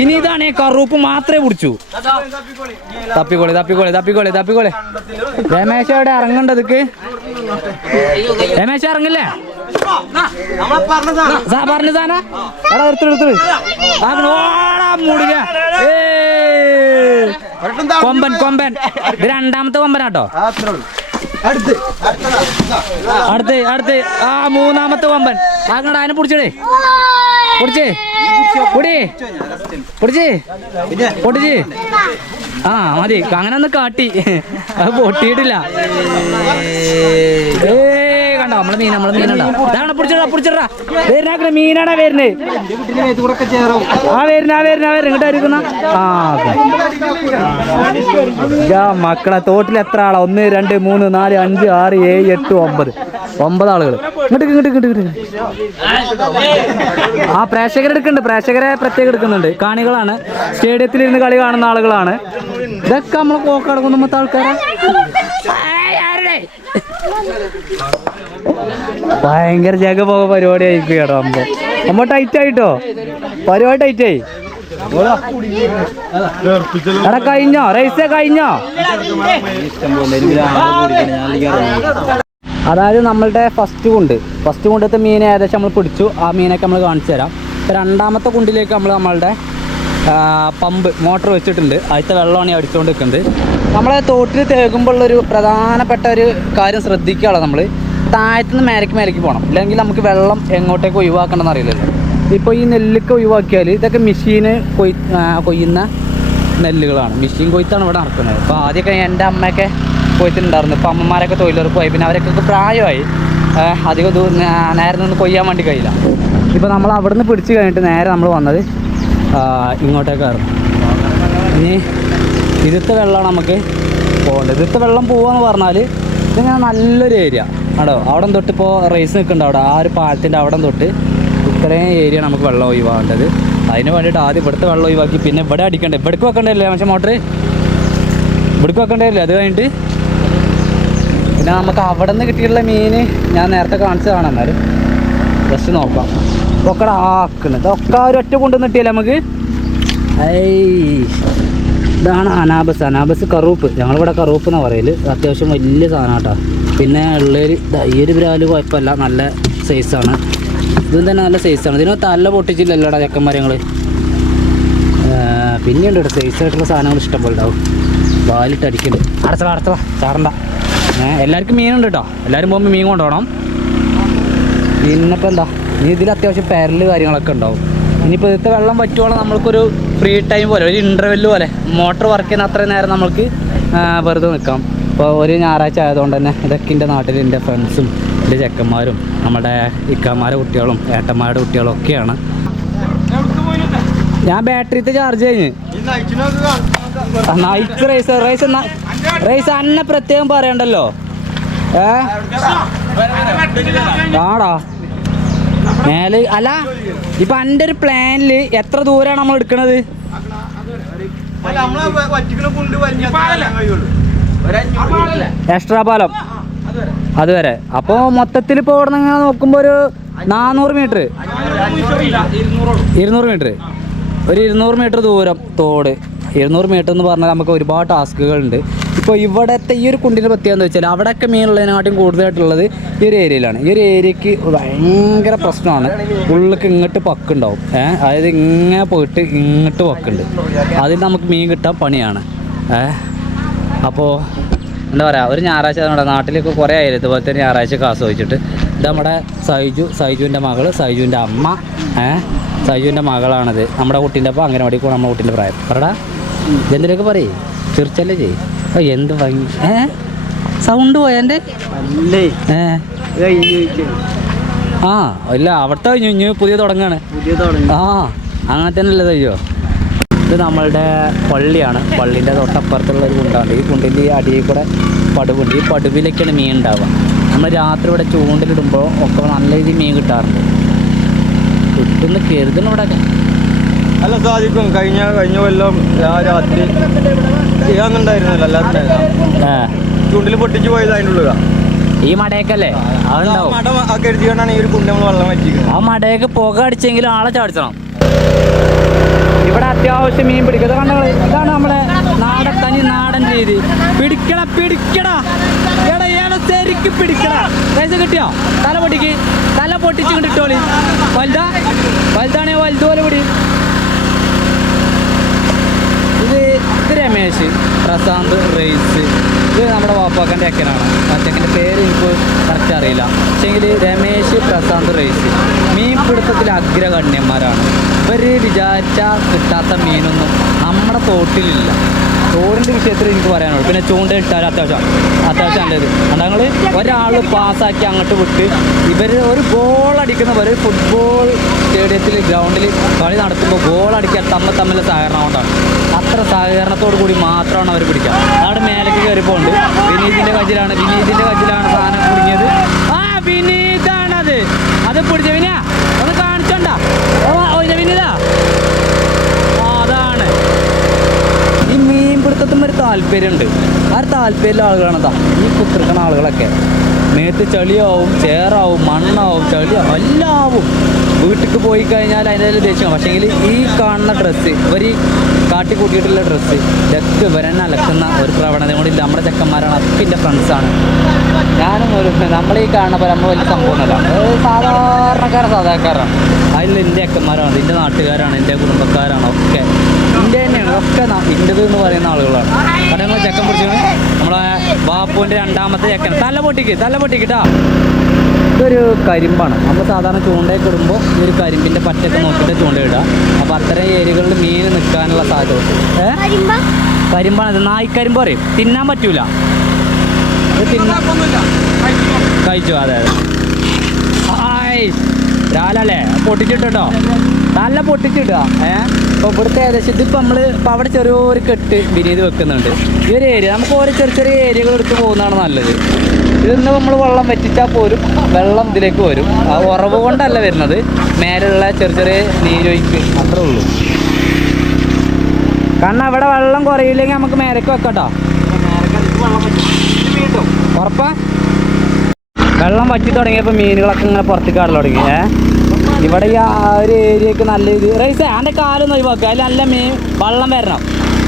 ഇനി ഇതാണ് കറുപ്പ് മാത്രമേ പിടിച്ചു. തപ്പിക്കോളി. രമേശ എവിടെ ഇറങ്ങണ്ടതൊക്കെ? രമേശ ഇറങ്ങില്ലേ? പറഞ്ഞ സാധന എടാ എടുത്തു മുടിക. കൊമ്പൻ ഇത് രണ്ടാമത്തെ കൊമ്പനാട്ടോ. അടുത്ത് ആ മൂന്നാമത്തെ കൊമ്പൻ. അങ്ങോട്ട് അതിനെ പിടിച്ചേ. പൊടിച്ച് ആ മതി. അങ്ങനെ ഒന്ന് കാട്ടി. അത് പൊട്ടിയിട്ടില്ല. കണ്ടോ നമ്മളെ മീനുണ്ടോ? ഇതാണ് പിടിച്ചിടാ. മീനാണ് വരുന്നത്. ഇങ്ങോട്ട് ആയിരിക്കുന്ന മക്കളെ തോട്ടിൽ എത്ര ആളാ? 1 2 3 4 5 6 7 8 9 ആളുകൾ. ഇങ്ങോട്ട് ആ പ്രേക്ഷകരെ പ്രത്യേകം എടുക്കുന്നുണ്ട്. കാണികളാണ്. സ്റ്റേഡിയത്തിൽ ഇരുന്ന് കളി കാണുന്ന ആളുകളാണ്. ഇതൊക്കെ നമ്മളെ കോക്കാട് കുന്നുമ്പത്തെ ആൾക്കാരാ. ഭയങ്കര ജഗപോക പരിപാടി ആയിരിക്കും കേട്ടോ. നമ്മ ടൈറ്റ് ആയിട്ടോ. പരിപാടി ടൈറ്റായി. എടാ കഴിഞ്ഞോ? റേസ് കഴിഞ്ഞോ? അതായത് നമ്മളുടെ ഫസ്റ്റ് കൊണ്ടത്തെ മീനെ ഏകദേശം നമ്മൾ പിടിച്ചു. ആ മീനൊക്കെ നമ്മൾ കാണിച്ചു തരാം. രണ്ടാമത്തെ കുണ്ടിലേക്ക് നമ്മളുടെ പമ്പ് മോട്ടർ വെച്ചിട്ടുണ്ട്. അതിലത്തെ വെള്ളമാണ് ഈ അടിച്ചുകൊണ്ട് നിൽക്കുന്നത്. നമ്മളെ തോട്ടിൽ തേകുമ്പോഴുള്ളൊരു പ്രധാനപ്പെട്ട ഒരു കാര്യം ശ്രദ്ധിക്കുകയാണ്. നമ്മൾ താഴത്തുനിന്ന് മേലേക്ക് പോകണം. ഇല്ലെങ്കിൽ നമുക്ക് വെള്ളം എങ്ങോട്ടേക്ക് ഒഴിവാക്കണമെന്ന് അറിയില്ലല്ലോ. ഇപ്പോൾ ഈ നെല്ലൊക്കെ ഒഴിവാക്കിയാൽ ഇതൊക്കെ മെഷീന് കൊയ്യുന്ന നെല്ലുകളാണ്. മെഷീൻ കൊയ്ത്താണ് ഇവിടെ നടക്കുന്നത്. അപ്പോൾ ആദ്യമൊക്കെ എൻ്റെ അമ്മയൊക്കെ കൊയ്ത്തിട്ടുണ്ടായിരുന്നു. ഇപ്പോൾ അമ്മമാരൊക്കെ തൊഴിലുറപ്പ് പോയി. പിന്നെ അവരൊക്കെ പ്രായമായി. അധികം നേരെ നിന്ന് കൊയ്യാൻ വേണ്ടി കഴിയില്ല. ഇപ്പോൾ നമ്മൾ അവിടെ നിന്ന് പിടിച്ച് കഴിഞ്ഞിട്ട് നേരെ നമ്മൾ വന്നത് ഇങ്ങോട്ടേക്കായിരുന്നു. ഇനി ഇതിലത്തെ വെള്ളമാണ് നമുക്ക് പോകേണ്ടത്. ഇതിലത്തെ വെള്ളം പോകുകയെന്ന് പറഞ്ഞാൽ ഇതിങ്ങനെ നല്ലൊരു ഏരിയ ആണോ. അവിടെ തൊട്ട് ഇപ്പോൾ റേസ് നിൽക്കുന്നുണ്ട്. അവിടെ ആ ഒരു പാലത്തിൻ്റെ അവിടെ തൊട്ട് ഇത്രയും ഏരിയ നമുക്ക് വെള്ളം ഒഴിവാകേണ്ടത്. അതിന് വേണ്ടിയിട്ട് ആദ്യം ഇവിടുത്തെ വെള്ളം ഒഴിവാക്കി പിന്നെ ഇവിടെ അടിക്കണ്ടേ. ഇവിടേക്ക് വെക്കേണ്ടതില്ലേ പക്ഷേ മോട്ടർ ഇവിടേക്ക് വെക്കേണ്ടതില്ലേ. അത് കഴിഞ്ഞിട്ട് പിന്നെ നമുക്ക് അവിടെ നിന്ന് കിട്ടിയിട്ടുള്ള മീൻ ഞാൻ നേരത്തെ കാണിച്ചതാണ്. എന്നാലും ജസ്റ്റ് നോക്കാം. ഒക്കെ ആക്കുന്നത് ഇതൊക്കെ ഒരു ഒറ്റ കൊണ്ടുവന്ന് കിട്ടിയല്ലേ നമുക്ക്. ഇതാണ് അനാബസ് കറൂപ്പ്. ഞങ്ങളിവിടെ കറൂപ്പ് എന്നാണ് പറയൽ. അത്യാവശ്യം വലിയ സാധനം കേട്ടോ. പിന്നെ ഉള്ളൊരു ഈ ഒരു ബ്രാല് കുഴപ്പമില്ല, നല്ല സൈസാണ്. ഇതും തന്നെ നല്ല സൈസാണ്. ഇതിന് തല പൊട്ടിച്ചില്ലല്ലോടാ ചെക്കന്മാരെ ഞങ്ങൾ. പിന്നെയുണ്ട് ഇവിടെ സൈസായിട്ടുള്ള സാധനങ്ങൾ ഇഷ്ടംപോലെ ഉണ്ടാവും. വാലിട്ട് അടിക്കുന്നുണ്ട്. അടച്ചള ചാറണ്ട. എല്ലാവർക്കും മീനുണ്ട് കേട്ടോ. എല്ലാവരും പോകുമ്പോൾ മീൻ കൊണ്ടുപോകണം. പിന്നിപ്പോൾ എന്താ ഇനി ഇതിൽ അത്യാവശ്യം പാരല് കാര്യങ്ങളൊക്കെ ഉണ്ടാവും. ഇനിയിപ്പോൾ ഇതിലത്തെ വെള്ളം പറ്റുവോളം നമ്മൾക്കൊരു ഫ്രീ ടൈം പോലെ, ഒരു ഇൻ്റർവെല്ല് പോലെ മോട്ടർ വർക്ക് ചെയ്യുന്ന അത്രയും നേരം നമ്മൾക്ക് വെറുതെ നിൽക്കാം. ഇപ്പോൾ ഒരു ഞായറാഴ്ച ആയതുകൊണ്ട് തന്നെ ഇതൊക്കെ എൻ്റെ നാട്ടിൽ എൻ്റെ ഫ്രണ്ട്സും എൻ്റെ ചെക്കന്മാരും നമ്മുടെ ഇക്കാമാരുടെ കുട്ടികളും ഏട്ടന്മാരുടെ കുട്ടികളും ഒക്കെയാണ്. ഞാൻ ബാറ്ററിത്തെ ചാർജ് കഴിഞ്ഞ് നൈറ്റ് റേസ് അന്നെ പ്രത്യേകം പറയണ്ടല്ലോ. ആടാ മേല് അല്ല. ഇപ്പൊ എൻ്റെ ഒരു പ്ലാനില് എത്ര ദൂരമാണ് നമ്മൾ എടുക്കണത്? എക്സ്ട്രാ പാലം അതുവരെ. അപ്പോൾ മൊത്തത്തിൽ ഇപ്പോൾ ഇവിടെ നിന്ന് നോക്കുമ്പോൾ ഒരു 400 മീറ്റർ 200 മീറ്റർ ഒരു 200 മീറ്റർ ദൂരം തോട്. 200 മീറ്റർ എന്ന് പറഞ്ഞാൽ നമുക്ക് ഒരുപാട് ടാസ്കുകളുണ്ട്. ഇപ്പോൾ ഇവിടുത്തെ ഈ ഒരു കുണ്ടിൻ്റെ പ്രത്യേകത എന്താ വെച്ചാൽ അവിടെയൊക്കെ മീനുള്ളതിനെക്കാട്ടും കൂടുതലായിട്ടുള്ളത് ഈ ഒരു ഏരിയയിലാണ്. ഈ ഒരു ഏരിയക്ക് ഭയങ്കര പ്രശ്നമാണ്. ഉള്ളിലേക്ക് ഇങ്ങോട്ട് പക്കുണ്ടാവും. അതായത് ഇങ്ങനെ പോയിട്ട് ഇങ്ങോട്ട് പക്കുണ്ട്. അതിൽ നമുക്ക് മീൻ കിട്ടാൻ പണിയാണ്. അപ്പോൾ എന്താ പറയുക, ഒരു ഞായറാഴ്ച നമ്മുടെ നാട്ടിലേക്ക് കുറേ ആയില്ല ഇതുപോലെ തന്നെ ഞായറാഴ്ചയൊക്കെ ആസ്വദിച്ചിട്ട്. ഇത് നമ്മുടെ സൈജുവിൻ്റെ മകൾ, സൈജുവിൻ്റെ അമ്മ. സൈജുവിൻ്റെ മകളാണത്. നമ്മുടെ കുട്ടീൻ്റെ അപ്പോൾ അങ്ങനെ കൂടെ നമ്മുടെ കുട്ടീൻ്റെ പ്രായം പറടാ. എന്തിനൊക്കെ പറയേ തീർച്ചയല്ലേ ചെയ്യും. എന്ത് ഭംഗി. സൗണ്ട് പോയ എൻ്റെ ഇല്ല അവിടുത്തെ കഴിഞ്ഞു പുതിയ തുടങ്ങാണ്. അങ്ങനെ തന്നെ അല്ലേ തയ്യോ. ഇത് നമ്മളുടെ പള്ളിയാണ്. പള്ളീൻ്റെ തൊട്ടപ്പുറത്തുള്ള ഒരു കുണ്ടാണ്. ഈ കുണ്ടിൻ്റെ ഈ അടിയിൽ കൂടെ പടുവുണ്ട്. ഈ പടുവിലേക്കാണ് മീൻ ഉണ്ടാവുക. നമ്മൾ രാത്രി ഇവിടെ ചൂണ്ടിലിടുമ്പോൾ ഒക്കെ നല്ല രീതിയിൽ മീൻ കിട്ടാറുണ്ട്. കിട്ടുന്ന കരുതുന്നു ഇവിടെ. അല്ല സാധിക്കും. കഴിഞ്ഞ കൊല്ലം രാത്രി ചെയ്യാന്നുണ്ടായിരുന്നല്ലോ. എല്ലാവരും ചൂണ്ടിൽ പൊട്ടിച്ച് പോയത് അതിനുള്ള ഈ മടയൊക്കെയല്ലേ അതുണ്ടാവും. കരുതിക്കൊണ്ടാണ് ഈ ഒരു കുണ്ടി നമ്മൾ വെള്ളം വറ്റിക്കുന്നത്. ആ മടയൊക്കെ പുക അടിച്ചെങ്കിലും ആളെ ചാടിച്ചണം. ഇവിടെ അത്യാവശ്യം മീൻ പിടിക്കുന്നത് കണ്ടോ. ഇതാണ് നമ്മുടെ നാടൻ രീതി. പിടിക്കടാ ശരിക്ക് പിടിക്കടാ. പൈസ കിട്ടിയോ? തല പൊട്ടിച്ച് കിട്ടോളി. വലുതാണേ വലുതുപോലെ പിടി. ഇത് രമേശ്, പ്രശാന്ത്, റേസ്. ഇത് നമ്മുടെ വാപ്പാക്കൻ്റെ അക്കനാണ്. അച്ഛൻ്റെ പേര് എനിക്ക് കറക്റ്റ് അറിയില്ല. പക്ഷേങ്കിൽ രമേശ്, പ്രശാന്ത്, റേസ് മീൻ പിടുത്തത്തിൽ അഗ്രഗണ്യന്മാരാണ്. ഇവർ വിചാരിച്ചാൽ കിട്ടാത്ത മീനൊന്നും നമ്മുടെ തോട്ടിലില്ല. തോടിൻ്റെ വിഷയത്തിൽ എനിക്ക് പറയാനുള്ളൂ. പിന്നെ ചൂണ്ടയിട്ടാൽ അത്യാവശ്യം നല്ലത്. ഞങ്ങൾ ഒരാൾ പാസ്സാക്കി അങ്ങോട്ട് വിട്ട് ഇവർ ഒരു ഗോൾ അടിക്കുന്നവർ ഫുട്ബോൾ സ്റ്റേഡിയത്തിൽ ഗ്രൗണ്ടിൽ കളി നടത്തുമ്പോൾ ഗോൾ അടിക്കാൻ തമ്മിലെ സഹകരണം കൊണ്ടാണ്. അത്ര സഹകരണത്തോടു കൂടി മാത്രമാണ് അവർ പിടിക്കുക. അവിടെ മേലേക്ക് കയറിപ്പോണ്ട് വിനീതിൻ്റെ കജിലാണ് സാധനം കുടുങ്ങിയത്. വിനീതാണത്. അത് പിടിച്ച വിനിയാ ഒന്ന് കാണിച്ചോണ്ടാ വിനീതാ. അതാണ് ഈ മീൻ പിടുത്തത്തും ഒരു താല്പര്യമുണ്ട്. ആ ഒരു താല്പര്യമുള്ള ആളുകളാണതാ ഈ കുത്തിരിക്കുന്ന ആളുകളൊക്കെ. മേത്ത് ചെളിയാവും, ചേറാവും, മണ്ണാവും, ചെളിയാവും, എല്ലാം ആവും. വീട്ടിലേക്ക് പോയി കഴിഞ്ഞാൽ അതിൻ്റെ ദേഷ്യം. പക്ഷേങ്കിൽ ഈ കാണുന്ന ഡ്രസ്സ് ഇവർ കാട്ടിക്കൂട്ടിയിട്ടുള്ള ഡ്രസ്സ് ഇതൊക്കെ ഇവരെന്നെ അലക്കുന്ന ഒരു പ്രവണതയും കൂടി നമ്മുടെ ചെക്കന്മാരാണ്. അപ്പിൻ്റെ ഫ്രണ്ട്സാണ്. ഞാനും നമ്മൾ ഈ കാണുന്ന പോലെ നമ്മൾ വലിയ സംഭവമല്ല. സാധാരണക്കാരാണ്. അതിൽ എൻ്റെ ചെക്കന്മാരാണ്, എൻ്റെ നാട്ടുകാരാണ്, എൻ്റെ കുടുംബക്കാരാണ്. ഒക്കെ ഇന്ത്യ തന്നെയാണ്. ഒക്കെ ഇന്ത്യത് എന്ന് പറയുന്ന ആളുകളാണ്. കാരണം നമ്മൾ ചെക്കൻ പിടിച്ചാണ് നമ്മളെ ബാപ്പുവിൻ്റെ രണ്ടാമത്തെ ചെക്കൻ. തല പൊട്ടിക്കിട്ടാ. ഇതൊരു കരിമ്പാണ്. നമ്മൾ സാധാരണ ചൂണ്ടയൊക്കെ ഇടുമ്പോൾ ഈ ഒരു കരിമ്പിൻ്റെ പറ്റൊക്കെ നോക്കിയിട്ട് ചൂണ്ടയിടുക. അപ്പോൾ അത്തരം ഏരിയകളിൽ മീൻ നിൽക്കാനുള്ള സാധ്യത. കരിമ്പാണ്. ഇത് നായ്ക്കരിമ്പ് പറയും. തിന്നാൻ പറ്റൂല. ഇത് കഴിച്ചു. അതെ രാലല്ലേ പൊട്ടിച്ചിട്ടോ. നല്ല പൊട്ടിച്ചിടുക. അപ്പോൾ ഇവിടുത്തെ ഏകദേശം ഇതിപ്പോൾ നമ്മൾ ഇപ്പോൾ അവിടെ ചെറിയൊരു കെട്ട് വിനീത് വെക്കുന്നുണ്ട്. ഈ ഒരു ഏരിയ നമുക്ക് ഓരോ ചെറിയ ഏരിയകൾ എടുത്ത് പോകുന്നതാണ് നല്ലത്. ഇതൊന്ന് നമ്മൾ വെള്ളം വറ്റിച്ചാൽ പോലും വെള്ളം ഇതിലേക്ക് വരും. ആ ഉറവ് കൊണ്ടല്ല വരുന്നത്, മേലുള്ള ചെറിയ നീരൊഴുക്ക് അത്രേ ഉള്ളൂ. കാരണം ഇവിടെ വെള്ളം കുറയില്ലെങ്കിൽ നമുക്ക് മേലേക്ക് വെക്കട്ടോ. ഉറപ്പാ? വെള്ളം വറ്റി തുടങ്ങിയപ്പോൾ മീനുകളൊക്കെ ഇങ്ങനെ പുറത്തേക്ക് കടൽ തുടങ്ങി. ഇവിടെ ഈ ആ ഒരു ഏരിയക്ക് നല്ല ഇത് റൈസേ എൻ്റെ കാലൊന്നും ഒഴിവാക്കുക. അതിൽ നല്ല വെള്ളം വരണം.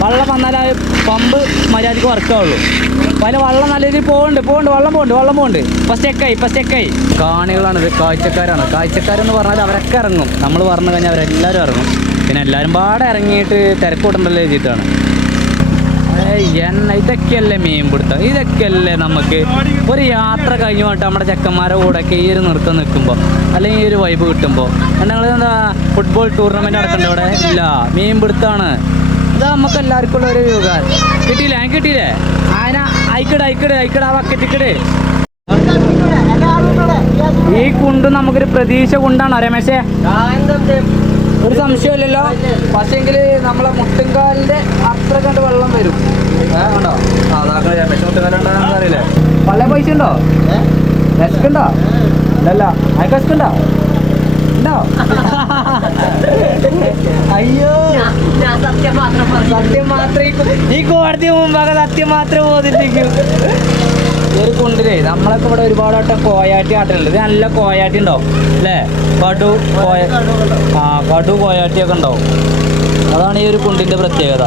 വെള്ളം വന്നാൽ ആ പമ്പ് മര്യാദക്ക് വർക്കാവുള്ളൂ. അപ്പോൾ അതിൽ വെള്ളം നല്ല രീതിയിൽ പോകുന്നുണ്ട് വെള്ളം പോകുന്നുണ്ട്. ഇപ്പം സ്റ്റെക്കായി കാണികളാണിത്, കാഴ്ചക്കാരെന്ന് പറഞ്ഞാൽ അവരൊക്കെ ഇറങ്ങും. നമ്മൾ പറഞ്ഞു കഴിഞ്ഞാൽ അവരെല്ലാവരും ഇറങ്ങും. പിന്നെ എല്ലാവരും പാടെ ഇറങ്ങിയിട്ട് തിരക്കൂട്ടുണ്ടല്ലോ എഴുതിയിട്ടാണ്. ഇതൊക്കെയല്ലേ മീൻ പിടുത്തം, ഇതൊക്കെയല്ലേ നമുക്ക് ഒരു യാത്ര കഴിഞ്ഞു പോയിട്ട് നമ്മുടെ ചെക്കന്മാരെ കൂടെയൊക്കെ ഈ ഒരു നൃത്തം നിൽക്കുമ്പോൾ അല്ലെങ്കിൽ ഈ ഒരു വൈബ് കിട്ടുമ്പോൾ. ഞങ്ങൾ എന്താ ഫുട്ബോൾ ടൂർണമെൻറ്റ് നടക്കണ്ട ഇവിടെ? ഇല്ല, മീൻ പിടുത്തമാണ്. ഇതാ നമുക്ക് എല്ലാവർക്കും ഉള്ള ഒരു യുഗ. കിട്ടിയില്ലേ ആന? അയക്കട് ആ വക്കറ്റിക്കട്. ഈ കുണ്ട് നമുക്കൊരു പ്രതീക്ഷ കുണ്ടാണോ രമേശേ? ഒരു സംശയമില്ലല്ലോ. പക്ഷേങ്കിൽ നമ്മളെ മുട്ടുംകാലിന്റെ അത്ര കണ്ട് വെള്ളം വരും. ഉണ്ടോ? രമേശ് മുട്ടുംകാലുണ്ടാകാൻ അറിയില്ലേ? പല പൈസ ഉണ്ടോ? വിശക്കുണ്ടോ? ഇല്ലല്ല. അയക്ക് വിശക്കുണ്ടോ? ഉണ്ടോ? അയ്യോ, സത്യം മാത്രമേ ഈ കോടതി മുമ്പാകെ സത്യം മാത്രമേ ബോധിപ്പിക്കൂ. ഒരു കുണ്ടിലേ നമ്മളൊക്കെ ഇവിടെ ഒരുപാട് വട്ടം കോയാട്ടി ആട്ടുണ്ട്. ഇത് നല്ല കോയാട്ടി ഉണ്ടാവും അല്ലേ? കടു കോയാട്ടിയൊക്കെ ഉണ്ടാവും. അതാണ് ഈ ഒരു കുണ്ടിൻ്റെ പ്രത്യേകത.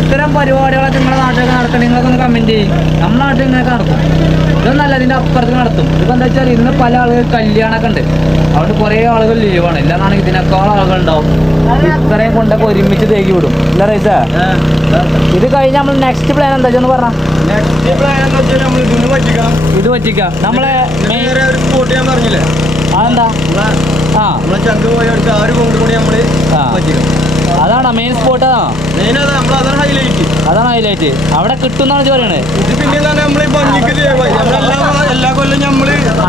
ഇത്തരം പരിപാടികളൊക്കെ നിങ്ങളുടെ നാട്ടിലൊക്കെ നടക്കണം. നിങ്ങളൊക്കെ ഒന്ന് കമൻറ്റ് ചെയ്യും. നമ്മുടെ നാട്ടിൽ ഇങ്ങനെയൊക്കെ നടക്കും. ഇതൊന്നല്ല, ഇതിൻ്റെ അപ്പുറത്ത് നടത്തും. ഇപ്പം എന്താ വെച്ചാൽ ഇന്ന് പല ആളുകൾ കല്യാണമൊക്കെ ഉണ്ട്. അവിടെ കുറേ ആളുകൾ ലീവാണ്. ഇല്ലാന്നാണെങ്കിൽ ഇതിനേക്കാളും ആളുകൾ ഉണ്ടാവും. ഇത്രയും കൊണ്ടൊക്കെ ഒരുമിച്ച് തേക്കി വിടും. ഇല്ല റൈസാ? ഇത് കഴിഞ്ഞ് നമ്മൾ നെക്സ്റ്റ് പ്ലാൻ എന്താ വെച്ചാൽ പറഞ്ഞാൽ ഇത് പറ്റിക്കാം. നമ്മളെ അതെന്താ? അതാണോ മെയിൻ സ്പോട്ട്? അതാണ് ഹൈലൈറ്റ്. അവിടെ കിട്ടുന്നാണ് പറയണത്.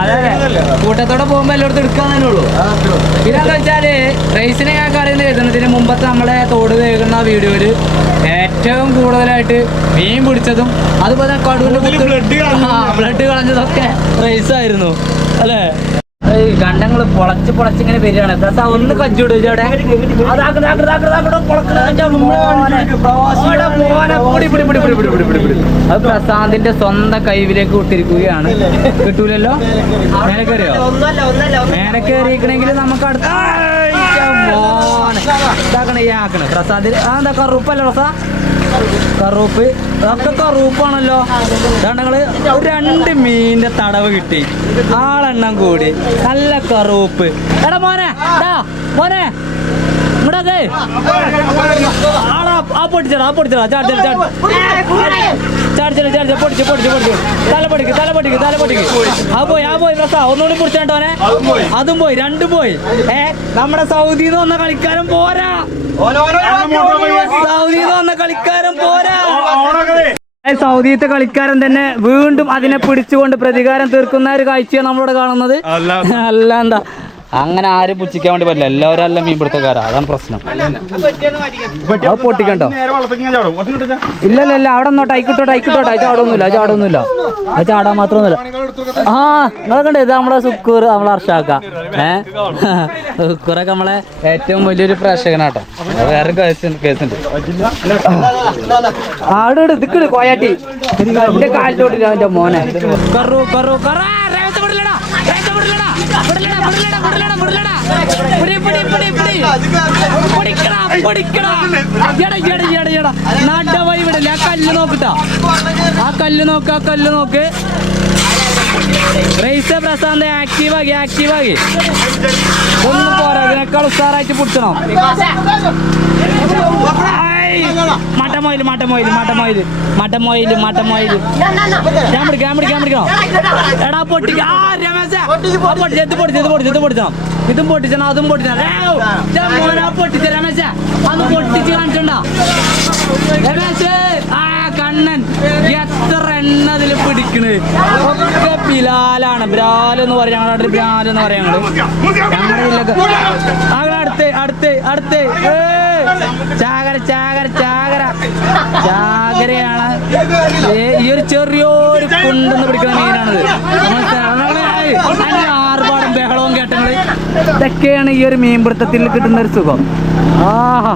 അതെ, കൂട്ടത്തോടെ പോകുമ്പോ എല്ലായിടത്തും എടുക്കാന്നേ ഉള്ളൂ. ഇതെന്താ വെച്ചാല് റേസിനെ ഞാൻ അറിയുന്നത് എഴുതുന്നതിന് മുമ്പത്തെ നമ്മുടെ തോട് കേൾക്കുന്ന വീഡിയോയില് ഏറ്റവും കൂടുതലായിട്ട് മീൻ പിടിച്ചതും അതുപോലെ കടുവിന്റെ ബ്ലഡ് കളഞ്ഞതൊക്കെ റേസായിരുന്നു അല്ലേ? കണ്ടങ്ങൾ പൊളച്ചിങ്ങനെ വരികയാണ്. ഒന്ന് കഞ്ചൂട് അത് പ്രസാദിന്റെ സ്വന്തം കൈവിലേക്ക് വിട്ടിരിക്കുകയാണ്. കിട്ടൂലല്ലോ? മേലക്കറിയോ? മേലക്കറിയിക്കണമെങ്കിൽ നമുക്ക് അടുത്ത ഇതാക്കണ പ്രസാദ്. അതെന്താ കറുപ്പല്ല പ്രസാ? കറുപ്പ് ഒക്കെ കറുപ്പാണല്ലോ. ഞങ്ങള് ഒരു 2 മീനിന്റെ തടവ് കിട്ടി. ആളെണ്ണം കൂടി നല്ല കറുപ്പ്. എടാ മോനെ ഇങ്ങോട്ടേ പൊട്ടിച്ചടാ പൊടിച്ച് ആ പോയി പ്രസാ. ഒന്നുകൂടി പിടിച്ചോനെ. അതും പോയി, 2 പോയി. നമ്മുടെ സൗദിന്ന് വന്ന കളിക്കാരൻ പോരാ. സൗദിയത്തെ കളിക്കാരൻ തന്നെ വീണ്ടും അതിനെ പിടിച്ചുകൊണ്ട് പ്രതികാരം തീർക്കുന്ന ഒരു കാഴ്ചയാണ് നമ്മളിവിടെ കാണുന്നത്. അല്ല എന്താ അങ്ങനെ ആരും പുച്ഛിക്കാൻ വേണ്ടി പറ്റില്ല. എല്ലാവരും അല്ല മീൻ പിടുത്തക്കാരാ. അതാണ് പ്രശ്നം. അത് പൊട്ടിക്കണ്ടോ? ഇല്ല അവിടെ നോട്ടെ. അയക്കിട്ടോട്ടെ. ചാടൊന്നുമില്ല. അത് ചാടാൻ മാത്രമൊന്നുമില്ല. നിങ്ങളൊക്കെ ഉണ്ട്. ഇത് നമ്മളെ സുക്കൂർ, നമ്മളെ അർഷാക്ക. സുക്കൂറൊക്കെ നമ്മളെ ഏറ്റവും വലിയൊരു പ്രേക്ഷകനാട്ടോ. വേറെ കേസുണ്ട്. ആട് ദിക്കട് കോയാട്ടി എന്റെ കാലിലോട്ടില്ല അവന്റെ മോനെ. നടവഴി വിടല്ലേ? ആ കല്ല് നോക്കിട്ടാ. ആ കല്ല് നോക്ക്. റേസ് പ്രസാദ് ആക്റ്റീവാകി. ഒന്നും പോരാ, ഇതിനേക്കാൾ ഉഷാറായിട്ട് പിടിച്ചണം. മട്ടമോയില്. ഞാൻ പിടിക്കണം. എടാ പൊട്ടിക്കാം. ഇതും പൊട്ടിച്ചണം, അതും പൊട്ടിച്ചാ പൊട്ടിച്ച രമേശ. അന്ന് പൊട്ടിച്ച് കാണിച്ചണ്ട രമേശ്. കണ്ണൻ എത്ര എണ്ണ അതില് പിടിക്കണ്. ഒക്കെ ബിലാലാണ്. ബ്രാലെന്ന് പറയാം ഞങ്ങളുടെ നാട്ടിൽ. ബ്രാലെന്ന് പറയാം ഞങ്ങളുടെ ജില്ലക്ക്. അടുത്ത് ചാകരയാണ്. ഈ ഒരു ചെറിയൊരു കുണ്ടെന്ന് പിടിക്കുന്ന മീനാണിത്. ആർഭാടും ബഹളവും കേട്ടങ്ങള്. ഇതൊക്കെയാണ് ഈ ഒരു മീൻപിടുത്തത്തിൽ കിട്ടുന്ന ഒരു സുഖം. ആഹാ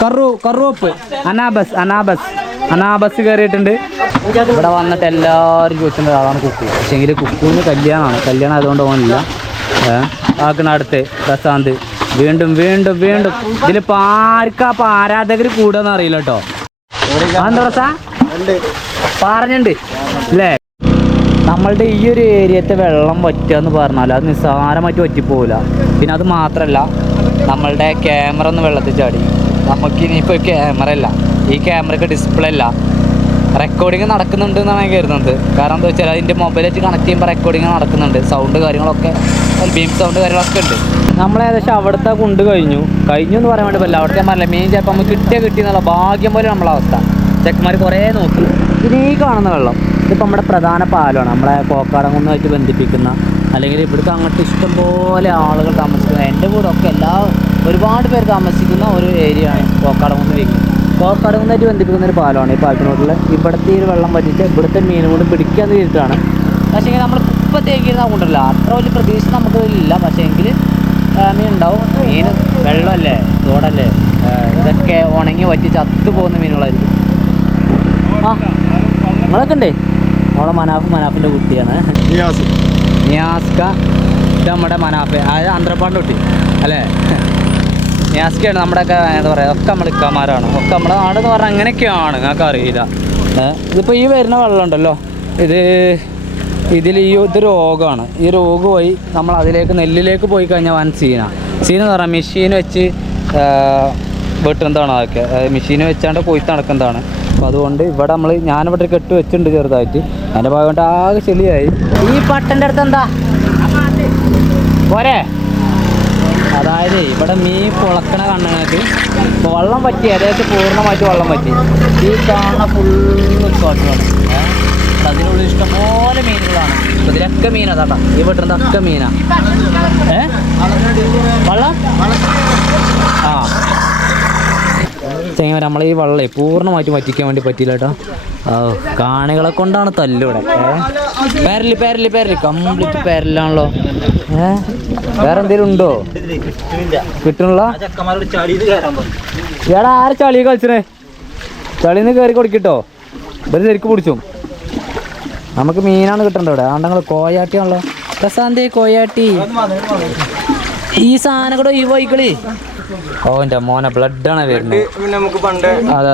കറുവപ്പ് അനാബസ് കയറിയിട്ടുണ്ട്. ഇവിടെ വന്നിട്ട് എല്ലാവരും ചോദിച്ചിട്ടുണ്ട് അതാണ് കുക്കു. പക്ഷേങ്കിൽ കുക്കുവിന് കല്യാണം ആയതുകൊണ്ട് പോകുന്നില്ല. ആക്കണ അടുത്ത് പ്രശാന്ത് വീണ്ടും ഇതിലിപ്പോൾ ആർക്കാ ആരാധകർ കൂടാന്ന് അറിയില്ല കേട്ടോ. എന്താ പ്രസാ പറഞ്ഞിട്ടുണ്ട് അല്ലേ? നമ്മളുടെ ഈ ഒരു ഏരിയത്തെ വെള്ളം വറ്റുക എന്ന് പറഞ്ഞാൽ അത് നിസ്സാരമായിട്ട് വറ്റിപ്പോവില്ല. പിന്നെ അത് മാത്രമല്ല, നമ്മളുടെ ക്യാമറ ഒന്ന് വെള്ളത്തിൽ ചാടി. നമുക്ക് ഇനിയിപ്പോൾ ക്യാമറ അല്ല, ഈ ക്യാമറയ്ക്ക് ഡിസ്പ്ലേ അല്ല, റെക്കോർഡിങ് നടക്കുന്നുണ്ട് എന്നാണ് ഞാൻ കരുതുന്നത്. കാരണം എന്താ വെച്ചാൽ അതിൻ്റെ മൊബൈലായിട്ട് കണക്ട് ചെയ്യുമ്പോൾ റെക്കോർഡിങ് നടക്കുന്നുണ്ട്. സൗണ്ട് കാര്യങ്ങളൊക്കെ ബീം സൗണ്ട് കാര്യങ്ങളൊക്കെ ഉണ്ട്. നമ്മൾ ഏകദേശം അവിടുത്തെ കൊണ്ട് കഴിഞ്ഞു എന്ന് പറയാൻ വേണ്ടി പറ്റില്ല. അവിടുത്തെ പറഞ്ഞില്ല മെയിൻ ചിലപ്പോൾ നമുക്ക് കിട്ടിയെന്നുള്ള ഭാഗ്യം പോലെ നമ്മളെ അവസ്ഥ. ചെക്കന്മാർ കുറേ നോക്കി. ഇനി ഈ കാണുന്ന വെള്ളം ഇതിപ്പോൾ നമ്മുടെ പ്രധാന പാലമാണ്, നമ്മളെ കോക്കാടംകുന്നുമായിട്ട് ബന്ധിപ്പിക്കുന്ന. അല്ലെങ്കിൽ ഇവിടുത്തെ അങ്ങോട്ട് ഇഷ്ടംപോലെ ആളുകൾ താമസിക്കുന്ന, എൻ്റെ കൂടെ ഒക്കെ ഒരുപാട് പേര് താമസിക്കുന്ന ഒരു ഏരിയയാണ് കോക്കാടംകുന്നായിട്ട് ബന്ധിപ്പിക്കുന്ന ഒരു പാലമാണ് ഈ പാലത്തിനോടുള്ള. ഇവിടുത്തെ ഈ വെള്ളം പറ്റിയിട്ട് ഇവിടുത്തെ മീൻ കൊണ്ട് പിടിക്കാൻ തീർത്തിട്ടാണ്. പക്ഷേ നമ്മൾ ഇപ്പം തേക്കിയിരുന്ന കൊണ്ടല്ല, അത്ര വലിയ പ്രതീക്ഷ നമുക്ക് ഇല്ല. പക്ഷേ എങ്കിൽ മീൻ ഉണ്ടാവും. മീൻ വെള്ളമല്ലേ, തോടല്ലേ, ഇതൊക്കെ ഉണങ്ങി വറ്റി ചത്തു പോകുന്ന മീനുകളായിരിക്കും. ആ നിങ്ങളൊക്കെ ഉണ്ടേ. നമ്മളെ മനാഫിൻ്റെ കുട്ടിയാണ് നിയാസ്ക. ഇത് നമ്മുടെ മനാഫ്, അതായത് ആന്ധ്രപ്പാടിൻ്റെ കുട്ടി അല്ലേ? നിയാസ്കയാണ് നമ്മുടെയൊക്കെ എന്താ പറയുക, ഒക്കെ നമ്മൾ ഇക്കമാരാണ്. ഒക്കെ നമ്മുടെ നാടെന്ന് പറഞ്ഞാൽ അങ്ങനെയൊക്കെയാണ്, ഞങ്ങൾക്ക് അറിയില്ല. ഇതിപ്പോൾ ഈ വരുന്ന വെള്ളം ഉണ്ടല്ലോ, ഇത് രോഗമാണ്. ഈ രോഗ് പോയി നമ്മൾ അതിലേക്ക് നെല്ലിലേക്ക് പോയി കഴിഞ്ഞാൽ വൻ സീന എന്ന് പറഞ്ഞാൽ മെഷീൻ വെച്ച് വെട്ടുന്നതാണ്. അതൊക്കെ മെഷീൻ വെച്ചാണ്ട് കൊയ്ത്ത് നടക്കുന്നതാണ്. അപ്പോൾ അതുകൊണ്ട് ഇവിടെ ഞാനിവിടെ ഒരു കെട്ട് വെച്ചിട്ടുണ്ട് ചെറുതായിട്ട്. അതിൻ്റെ ഭാഗം കൊണ്ട് ആകെ ചെളിയായി. ഈ പട്ടൻ്റെ അടുത്ത് എന്താ പോരെ? അതായത് ഇവിടെ മീൻ പൊളക്കണ കണ്ണുങ്ങൾക്ക് ഇപ്പോൾ വെള്ളം പറ്റി, ഏകദേശം പൂർണ്ണമായിട്ട് വെള്ളം പറ്റി. ഈ കാണുന്ന ഫുള്ള് കാട്ടുമാണ്. അതിനുള്ളിൽ ഇഷ്ടംപോലെ മീനുകളാണ്. അപ്പോൾ ഇതിലൊക്കെ മീനാ താട്ടാ, ഈ വെട്ടുന്നതൊക്കെ മീനാ. വെള്ളം ആ ചെയ്യുമ്പോൾ നമ്മൾ ഈ വെള്ളം പൂർണ്ണമായിട്ട് വറ്റിക്കാൻ വേണ്ടി പറ്റിയില്ല കേട്ടോ. കാണികളെ കൊണ്ടാണ് തല്ലിവിടെ. പേരല് കംപ്ലീറ്റ് പേരലാണല്ലോ. വേറെ എന്തെങ്കിലും ഉണ്ടോ? കിട്ടണില്ല. ഇയാടെ ആര് ചളി കളിച്ചേ? ചളിന്ന് കയറി കൊടുക്കിട്ടോ, ഇവര് ശരിക്കും പിടിച്ചു. നമുക്ക് മീനാണ് കിട്ടേണ്ടത് ഇവിടെ. ആണ്ടങ്ങൾ കോയാട്ടിയാണല്ലോ. പ്രശാന്തേ കോയാട്ടി, ഈ സാധനം കൂടെ ഈ വൈകളി. ഓ എൻ്റെ മോനെ ബ്ലഡാണ് വരുന്നത്. അതെ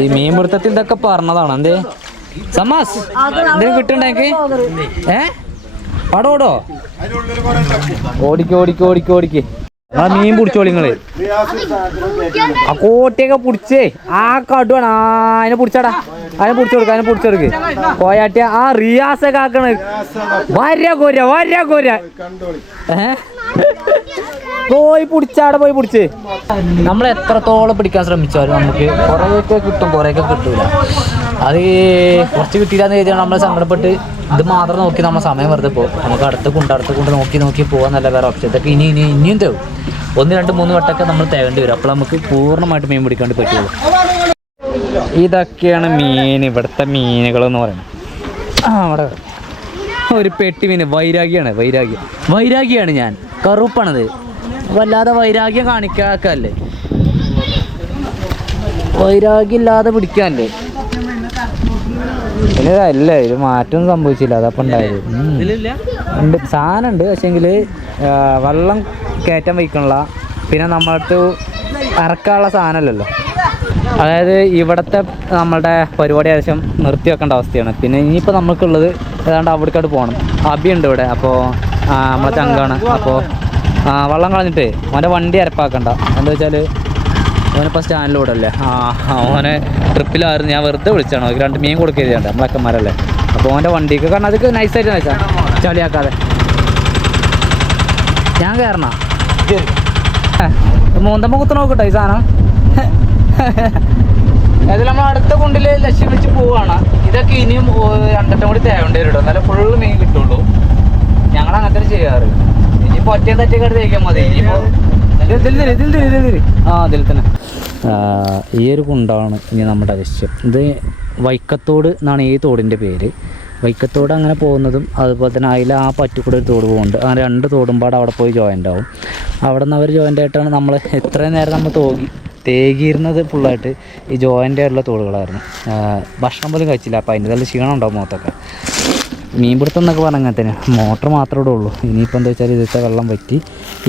ഈ മീൻ പിടുത്തത്തിൽ ഇതൊക്കെ പറഞ്ഞതാണ്. എന്തേ സമാസ് എന്തെങ്കിലും കിട്ടണ്ടെങ്കിൽ പടോടോ ഓടിക്ക് ആ മീൻ പിടിച്ചോളി നിങ്ങള്. ആ കോട്ടിയൊക്കെ പിടിച്ചേ ആ കടുവാണ്. അതിനെ പിടിച്ചാടാ, അതിനെ പിടിച്ചെടുക്ക്. കോയാട്ടിയ ആ റിയാസൊക്കെ ആക്കണ വര കോര പോയി പിടിച്ചാടെ പോയി പിടിച്ച്. നമ്മൾ എത്രത്തോളം പിടിക്കാൻ ശ്രമിച്ചാലും നമുക്ക് കുറേയൊക്കെ കിട്ടും, കുറേയൊക്കെ കിട്ടൂല. അത് കുറച്ച് കിട്ടിയില്ലാന്ന് കരുതിയാണ് നമ്മൾ സങ്കടപ്പെട്ട് ഇത് മാത്രം നോക്കി നമ്മൾ സമയം വെറുതെ പോകും. നമുക്ക് അടുത്ത കൊണ്ട് നോക്കി പോകാന്നല്ല വേറെ ഓപ്ഷൻ. ഇതൊക്കെ ഇനിയും തേവും. 1, 2, 3 വട്ടമൊക്കെ നമ്മൾ തേവേണ്ടി വരും. അപ്പോൾ നമുക്ക് പൂർണ്ണമായിട്ട് മീൻ പിടിക്കാൻ വേണ്ടി പറ്റുള്ളൂ. ഇതൊക്കെയാണ് മീൻ, ഇവിടുത്തെ മീനുകളെന്ന് പറയുന്നത്. അവിടെ ഒരു പെട്ടി മീൻ വൈരാഗ്യാണ് ഞാൻ. കറുപ്പാണത്. വല്ലാതെ വൈരാഗ്യം കാണിക്കാക്കല്ലേ, വൈരാഗ്യം ഇല്ലാതെ പിടിക്കാനല്ലേ. അല്ലേ ഒരു മാറ്റം സംഭവിച്ചില്ല, അതപ്പം ഉണ്ടായത്. ഉണ്ട് സാധനം ഉണ്ട്, പക്ഷേങ്കിൽ വെള്ളം കയറ്റാൻ വയ്ക്കണില്ല. പിന്നെ നമ്മൾക്ക് ഇറക്കാനുള്ള സാധനമല്ലല്ലോ. അതായത് ഇവിടുത്തെ നമ്മളുടെ പരിപാടി ഏകദേശം നിർത്തി വെക്കേണ്ട അവസ്ഥയാണ്. പിന്നെ ഇനിയിപ്പോൾ നമുക്കുള്ളത് ഏതാണ്ട് അവിടേക്കാട്ട് പോകണം. അബിയുണ്ട് ഇവിടെ, അപ്പോൾ നമ്മളെ ചങ്കാണ്. അപ്പോൾ വെള്ളം കളഞ്ഞിട്ട് അവൻ്റെ വണ്ടി അരപ്പാക്കണ്ട. എന്താ വെച്ചാൽ അവനിപ്പോൾ സ്റ്റാൻഡിലൂടെ അല്ലേ, അവനെ ട്രിപ്പിലായിരുന്നു. ഞാൻ വെറുതെ വിളിച്ചാണ്, 2 മീൻ കൊടുക്കുകയാണ് നമ്മളക്കന്മാരല്ലേ. അപ്പോൾ അവൻ്റെ വണ്ടിക്ക്, കാരണം അതൊക്കെ നൈസായിട്ട് വെച്ചാൽ ചളിയാക്കാതെ ഞാൻ കയറണ മൂന്തമ്മ കുത്ത് നോക്കട്ടെ ഈ സാധനം. അതിൽ നമ്മൾ അടുത്ത കുണ്ടിൽ ലക്ഷ്യം വെച്ച് പോവുകയാണ്. ഇതൊക്കെ ഇനിയും 2 കൂടി തേവേണ്ടി വരും. എന്നാലും ഫുള്ള് മീൻ കിട്ടുള്ളൂ. ഞങ്ങൾ അങ്ങനത്തെ ചെയ്യാറ്. ഇനിയിപ്പോൾ ഒറ്റയും തെറ്റൊക്കെ എടുത്ത് തേക്കാൻ മതി. ഇനിയിപ്പോൾ ഇതിൽ തന്നെ ഈ ഒരു കുണ്ടാണ് ഇനി നമ്മുടെ ലക്ഷ്യം. ഇത് വൈക്കത്തോട് എന്നാണ് ഈ തോടിൻ്റെ പേര്. വൈക്കത്തോട് അങ്ങനെ പോകുന്നതും അതുപോലെ തന്നെ അതിൽ ആ പറ്റിക്കൂടെ ഒരു തോട് പോകുന്നുണ്ട്. ആ 2 തോടും പാടെ അവിടെ പോയി ജോയിൻ്റ് ആവും. അവിടെ നിന്ന് അവർ ജോയിൻ്റ് ആയിട്ടാണ് നമ്മൾ ഇത്രയും നേരം നമ്മൾ തേകിയിരുന്നത് ഫുള്ളായിട്ട് ഈ ജോയിൻ്റെ ആയിട്ടുള്ള തോടുകളായിരുന്നു. ഭക്ഷണം പോലും കഴിച്ചില്ല. അപ്പോൾ അതിൻ്റെ നല്ല ക്ഷീണം ഉണ്ടാവും മുഖത്തൊക്കെ. മീൻപിടുത്തം എന്നൊക്കെ പറഞ്ഞാൽ അങ്ങനെ തന്നെ, മോട്ടർ മാത്രമേ ഇവിടെ ഉള്ളൂ. ഇനിയിപ്പോൾ എന്താ വെച്ചാൽ ഇതിലത്തെ വെള്ളം വറ്റി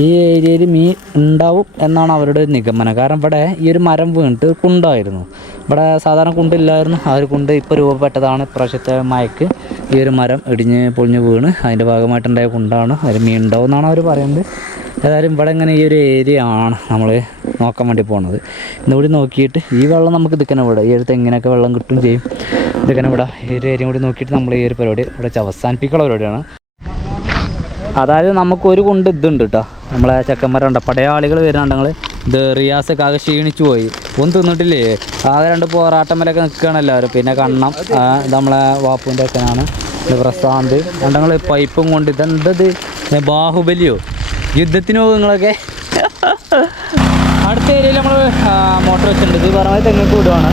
ഈ ഏരിയയിൽ മീൻ ഉണ്ടാവും എന്നാണ് അവരുടെ നിഗമനം. കാരണം ഇവിടെ ഈ ഒരു മരം വീണിട്ട് കുണ്ടായിരുന്നു. ഇവിടെ സാധാരണ കുണ്ടില്ലായിരുന്നു. ആ ഒരു കുണ്ട് ഇപ്പോൾ രൂപപ്പെട്ടതാണ്. ഇപ്രാവശ്യത്തെ മഴയ്ക്ക് ഈ ഒരു മരം ഇടിഞ്ഞ് പൊളിഞ്ഞ് വീണ് അതിൻ്റെ ഭാഗമായിട്ടുണ്ടായ കുണ്ടാണ്. അതിൽ മീൻ ഉണ്ടാവും എന്നാണ് അവർ പറയുന്നത്. ഏതായാലും ഇവിടെ ഇങ്ങനെ ഈ ഒരു ഏരിയ ആണ് നമ്മൾ നോക്കാൻ വേണ്ടി പോകുന്നത്. ഇന്നുകൂടി നോക്കിയിട്ട് ഈ വെള്ളം നമുക്ക് ഇതൊക്കെ ഇവിടെ ഈ ഒരു തെങ്ങിനൊക്കെ വെള്ളം കിട്ടും ചെയ്യും. ഇതൊക്കെ ഇവിടെ ഈ ഒരു ഏരിയ കൂടി നോക്കിയിട്ട് നമ്മൾ ഈ ഒരു പരിപാടി ഇവിടെ അവസാനിപ്പിക്കുള്ള പരിപാടിയാണ്. അതായത് നമുക്കൊരു കൊണ്ട് ഇതുണ്ട് കേട്ടോ, നമ്മളെ ചെക്കന്മാരുണ്ട് പടയാളികൾ വരുന്നുണ്ടെങ്കിൽ. ഇത് റിയാസൊക്കെ ആകെ ക്ഷീണിച്ചു പോയി, ഒന്നും തിന്നിട്ടില്ലേ, ആകെ 2 പോറാട്ടമ്മലൊക്കെ നിൽക്കുകയാണ് എല്ലാവരും. പിന്നെ കണ്ണം ഇത് നമ്മളെ വാപ്പുവിൻ്റെ അച്ഛനാണ്, ഇത് പ്രശാന്ത് ഉണ്ടെങ്കിൽ പൈപ്പും കൊണ്ട്. ഇതെന്തത് ബാഹുബലിയോ, യുദ്ധത്തിന് പോകും നിങ്ങളൊക്കെ. അടുത്ത ഏരിയയിൽ നമ്മൾ മോട്ടർ വെച്ചിട്ടുണ്ട്. ഇത് പറഞ്ഞാൽ തെങ്ങക്ക് വിടുവാണ്.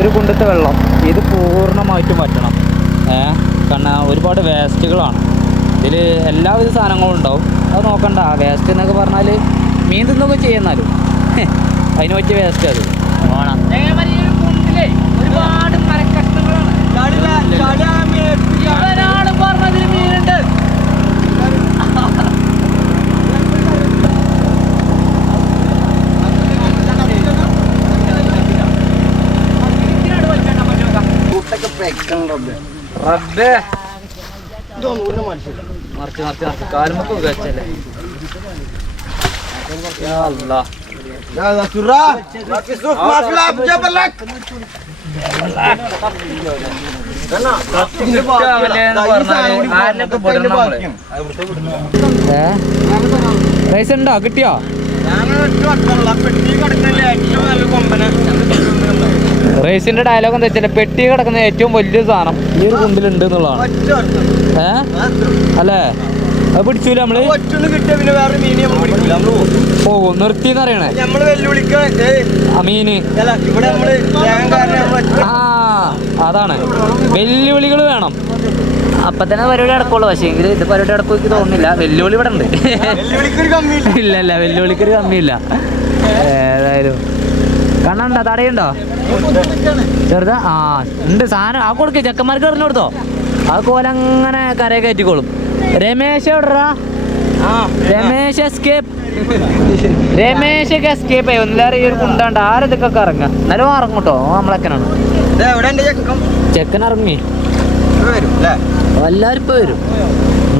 ഒരു കുണ്ടത്തെ വെള്ളം ഇത് പൂർണ്ണമായിട്ടും പറ്റണം. കാരണം ഒരുപാട് വേസ്റ്റുകളാണ് ഇതിൽ, എല്ലാവിധ സാധനങ്ങളും ഉണ്ടാവും. അത് നോക്കണ്ട. വേസ്റ്റ് എന്നൊക്കെ പറഞ്ഞാൽ മീൻ തിന്നൊക്കെ ചെയ്യുന്നാലും അതിന് പറ്റിയ വേസ്റ്റ് അത് വേണം. ഒരുപാട് മരക്കഷ്ണങ്ങളാണ്. പറഞ്ഞതിൽ മീനുണ്ട്. കാലുമൊക്കെ വെച്ചല്ലേ. റൈസ് ഉണ്ടോ, കിട്ടിയോ? റേസിന്റെ ഡയലോഗ് എന്താ വെച്ചാൽ പെട്ടി കിടക്കുന്ന ഏറ്റവും വലിയ സാധനം ഈ ഒരു കുണ്ടിലുണ്ട് എന്നുള്ളതാണ്. അല്ലേ? അത് പിടിച്ചൂല നമ്മള് പോകും നിർത്തിന്ന് പറയണേ. മീന് അതാണ് വെല്ലുവിളികൾ വേണം. അപ്പൊ തന്നെ പരിപാടി നടക്കുള്ളൂ. പക്ഷേ എങ്കിൽ ഇത് പരിപാടി നടക്കും എനിക്ക് തോന്നുന്നില്ല. വെല്ലുവിളി ഇവിടെ ഉണ്ട്. ഇല്ല ഇല്ല, വെല്ലുവിളിക്കൊരു കമ്മിയില്ല. ഏതായാലും കണ്ണുണ്ടോ, തടയുണ്ടോ ചെറുതാ? ഉണ്ട് സാധനം. ആ കൊടുക്ക്, ചെക്കന്മാർക്ക് എറിഞ്ഞു കൊടുത്തോ. ആ കോലങ്ങനെ കരയെ കയറ്റിക്കോളും. രമേശ് എവിടെടാ? രമേശ് എസ്കേപ്പ്. രമേശൊക്കെ എസ്കേപ്പ് ആയി. ഒന്നിലേറെ ഈ ഒരു കുണ്ടാണ്ട് ആരതൊക്കെ ഇറങ്ങുക. എന്നാലും ഇറങ്ങും കേട്ടോ. നമ്മളെക്കനാണ് ചെക്കൻ ഇറങ്ങി. എല്ലാവരും ഇപ്പൊ വരും.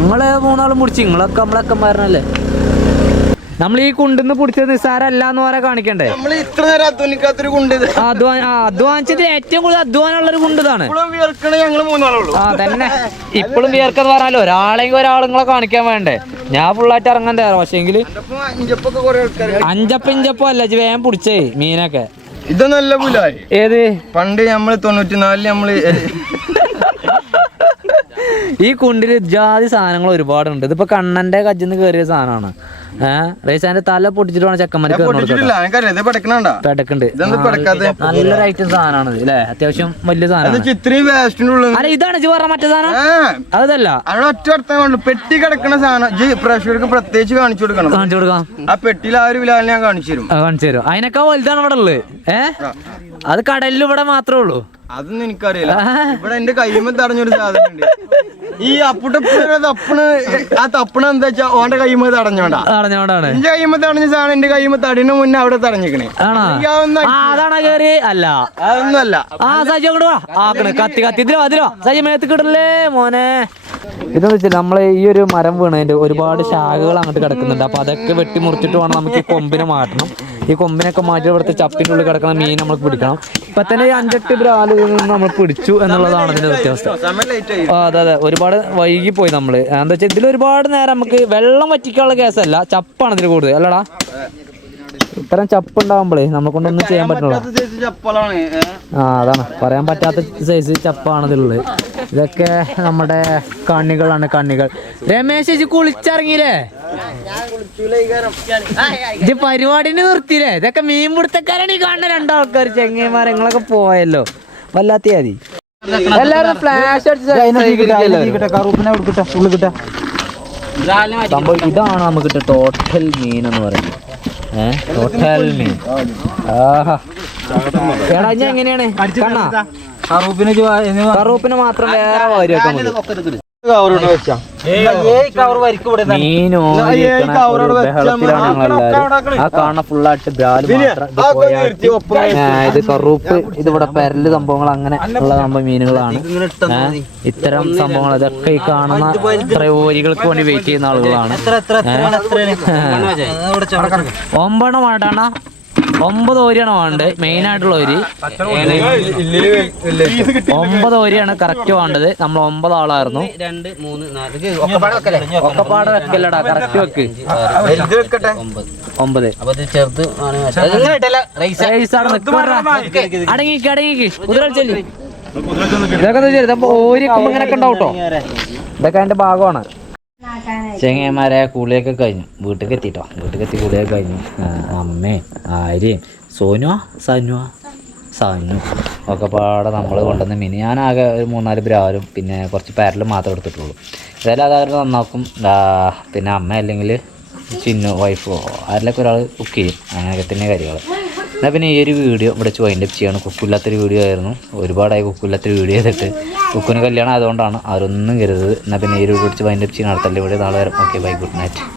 നിങ്ങള് 3 ആളും പിടിച്ച്, നിങ്ങളൊക്കെ നമ്മളെക്കന്മാരനല്ലേ. നമ്മൾ ഈ കുണ്ടിന്ന് പിടിച്ചത് നിസ്സാരല്ല എന്ന് പറയാൻ കാണിക്കണ്ടേ. അധ്വാനിച്ചത് ഏറ്റവും കൂടുതൽ അധ്വാനമുള്ളൊരു കുണ്ട് ഇതാണ്. തന്നെ ഇപ്പോഴും വിയർക്കെന്ന് പറഞ്ഞാലോ ഒരാളുങ്ങളെ കാണിക്കാൻ വേണ്ടേ. ഞാൻ ഫുള്ളായിട്ട് ഇറങ്ങാൻ തയ്യാറാണ്. പക്ഷേ എങ്കിൽ അഞ്ചപ്പം അല്ല വേഗം പിടിച്ചേ മീനൊക്കെ. ഇതൊന്നല്ല പുലായി. ഏത് പണ്ട് നമ്മള് 94 നമ്മള് ഈ കുണ്ടില് ജാതി സാധനങ്ങൾ ഒരുപാടുണ്ട്. ഇതിപ്പോ കണ്ണന്റെ കജ്ജിന്ന് കയറിയ സാധനമാണ്. റേസാന്റെ തല പൊട്ടിച്ചിട്ട് വേണം ചെക്കന്മാർക്ക്. നല്ലൊരു ഐറ്റം സാധനമാണ് അല്ലേ, അത്യാവശ്യം വലിയ സാധനം. അല്ല ഇതാണ് ഇജ്ജ് പറഞ്ഞ മറ്റേ സാധനം. അതല്ല പെട്ടി കിടക്കുന്ന സാധനം പ്രേക്ഷകർക്ക് പ്രത്യേകിച്ച് കാണിച്ചു കൊടുക്കാം. ആ പെട്ടിയിൽ ആ ഒരു വിലാലിനെ ഞാൻ കാണിച്ചു തരും. അതിനൊക്കെ വലുതാണ് ഇവിടെ ഉള്ളത്. അത് കടലിൽ ഇവിടെ മാത്രമേ ഉള്ളൂ. അതൊന്നും എനിക്കറിയില്ല. ഇവിടെ എന്റെ കൈമ തടഞ്ഞൊരു സാധനം ഉണ്ട്. ഈ തപ്പണ് ആ തപ്പണ എന്താ വെച്ചാ ഓന്റെ കൈമ തടഞ്ഞോണ്ടാണ്. എന്റെ കൈമ തടഞ്ഞ സാധനം എന്റെ കൈമ തടയുന്ന മുന്നേ അവിടെ തടഞ്ഞിക്കണേ. അല്ല അതൊന്നുമല്ല. കത്തി ഇതിലോ സജി മേത്ത് കിടല്ലേ മോനെ. ഇതെന്ന് വെച്ചാൽ നമ്മളെ ഈ ഒരു മരം വീണതിന്റെ ഒരുപാട് ശാഖകൾ അങ്ങോട്ട് കിടക്കുന്നുണ്ട്. അപ്പൊ അതൊക്കെ വെട്ടി മുറിച്ചിട്ട് വേണം നമുക്ക് ഈ കൊമ്പിനെ മാറ്റണം. ഈ കൊമ്പിനൊക്കെ മാറ്റി ഇവിടുത്തെ ചപ്പിൻ്റെ ഉള്ളിൽ കിടക്കുന്ന മീൻ നമുക്ക് പിടിക്കണം. ഇപ്പൊ തന്നെ 5-8 ബ്രാലുകളിൽ നിന്ന് നമ്മൾ പിടിച്ചു എന്നുള്ളതാണ് ഇതിന്റെ വ്യത്യാസം. അതെ ഒരുപാട് വൈകി പോയി നമ്മള്. എന്താ വെച്ചാൽ ഇതിൽ ഒരുപാട് നേരം നമുക്ക് വെള്ളം വറ്റിക്കാനുള്ള കേസല്ല, ചപ്പാണ് ഇതിൽ കൂടുതൽ അല്ലടാ. ഇത്തരം ചപ്പ് ഉണ്ടാവുമ്പോഴേ നമ്മളെ കൊണ്ടൊന്നും ചെയ്യാൻ പറ്റില്ല. അതാണ് പറയാൻ പറ്റാത്ത സൈസ് ചപ്പാണ് ഇതിലുള്ളത്. ഇതൊക്കെ നമ്മുടെ കണ്ണികളാണ്. രമേശ് കുളിച്ചിറങ്ങിയില്ലേ? ഇത് പരിപാടിന് നിർത്തിയില്ലേ? ഇതൊക്കെ മീൻ പിടുത്തക്കാരാണ് ഈ കാണുന്ന 2 ആൾക്കാർ. ചെങ്ങന്മാരങ്ങളൊക്കെ പോയല്ലോ, വല്ലാത്ത മതി. എല്ലാരും ഫ്ലാഷ് ഇതാണ് നമുക്ക് ടോട്ടൽ മീൻ എന്ന് പറയുന്നത്. ഹോട്ടലിന് ആഹാ എടാ ഇനി എങ്ങനെയാണ് കണ്ണാ കറൂപ്പിന് മാത്രം വേറെ വാരി വെക്കാൻ മതി മീനോ ആ കാണുന്ന ഫുള്ളായിട്ട് ഇത് കറൂപ്പ് ഇതിവിടെ പെരല് സംഭവങ്ങൾ അങ്ങനെ ഉള്ള സംഭവം മീനുകളാണ്. ഇത്തരം സംഭവങ്ങൾ ഇതൊക്കെ ഈ കാണുന്ന ഇത്ര ഓരികൾക്ക് വേണ്ടി വെയിറ്റ് ചെയ്യുന്ന ആളുകളാണ്. 9 വേണ്ടാണ 9 ഓരിയാണ് വേണ്ടത്. മെയിൻ ആയിട്ടുള്ള ഓരി 9 ഓരിയാണ് കറക്റ്റ് വേണ്ടത്. നമ്മൾ 9 ആളായിരുന്നു. ഒക്കെപ്പാടെ വെക്കല്ലടാ കറക്റ്റ് വെക്ക് 9. അടങ്ങിക്ക് കുതിരച്ചൊല്ലി ഇതൊക്കെ ഓരിക്കുമ്പോ ഇങ്ങനെയൊക്കെ ഉണ്ടാവട്ടോ. ഇതൊക്കെ അതിന്റെ ഭാഗമാണ്. ചെങ്ങന്മാരെ കുളിയൊക്കെ കഴിഞ്ഞു. വീട്ടിലേക്ക് എത്തിട്ടോ. വീട്ടിലേക്ക് എത്തി കുളിയൊക്കെ കഴിഞ്ഞു. അമ്മേ ആര്യയും സോനു ഒക്കെ പാടെ നമ്മൾ കൊണ്ടുവന്ന് മീൻ ഞാനാകെ ഒരു 3-4 ബ്രാവലും പിന്നെ കുറച്ച് പാരലും മാത്രമേ എടുത്തിട്ടുള്ളൂ. ഏതായാലും അതവർ നന്നാക്കും. പിന്നെ അമ്മ അല്ലെങ്കിൽ ചിന്നു വൈഫോ ആരിലൊക്കെ ഒരാൾ കുക്ക് ചെയ്യും. അങ്ങനെയൊക്കെ തന്നെ കാര്യങ്ങൾ. എന്നാൽ പിന്നെ ഈ ഒരു വീഡിയോ ഇവിടെ വൈൻഡപ്പ് ചെയ്യാണ്. കുക്കില്ലാത്തൊരു വീഡിയോ ആയിരുന്നു. ഒരുപാടായി കുക്കില്ലാത്തൊരു വീഡിയോ ചെയ്തിട്ട്. കുക്കിന് കല്യാണം ആയതുകൊണ്ടാണ് അവരൊന്നും കരുതത്. എന്നാൽ പിന്നെ ഈ ഒരു വീഡിയോ വൈൻഡപ്പ് ചെയ്യാൻ അടുത്തല്ലേ ഇവിടെ നാളെ വരും. Okay bye, good night.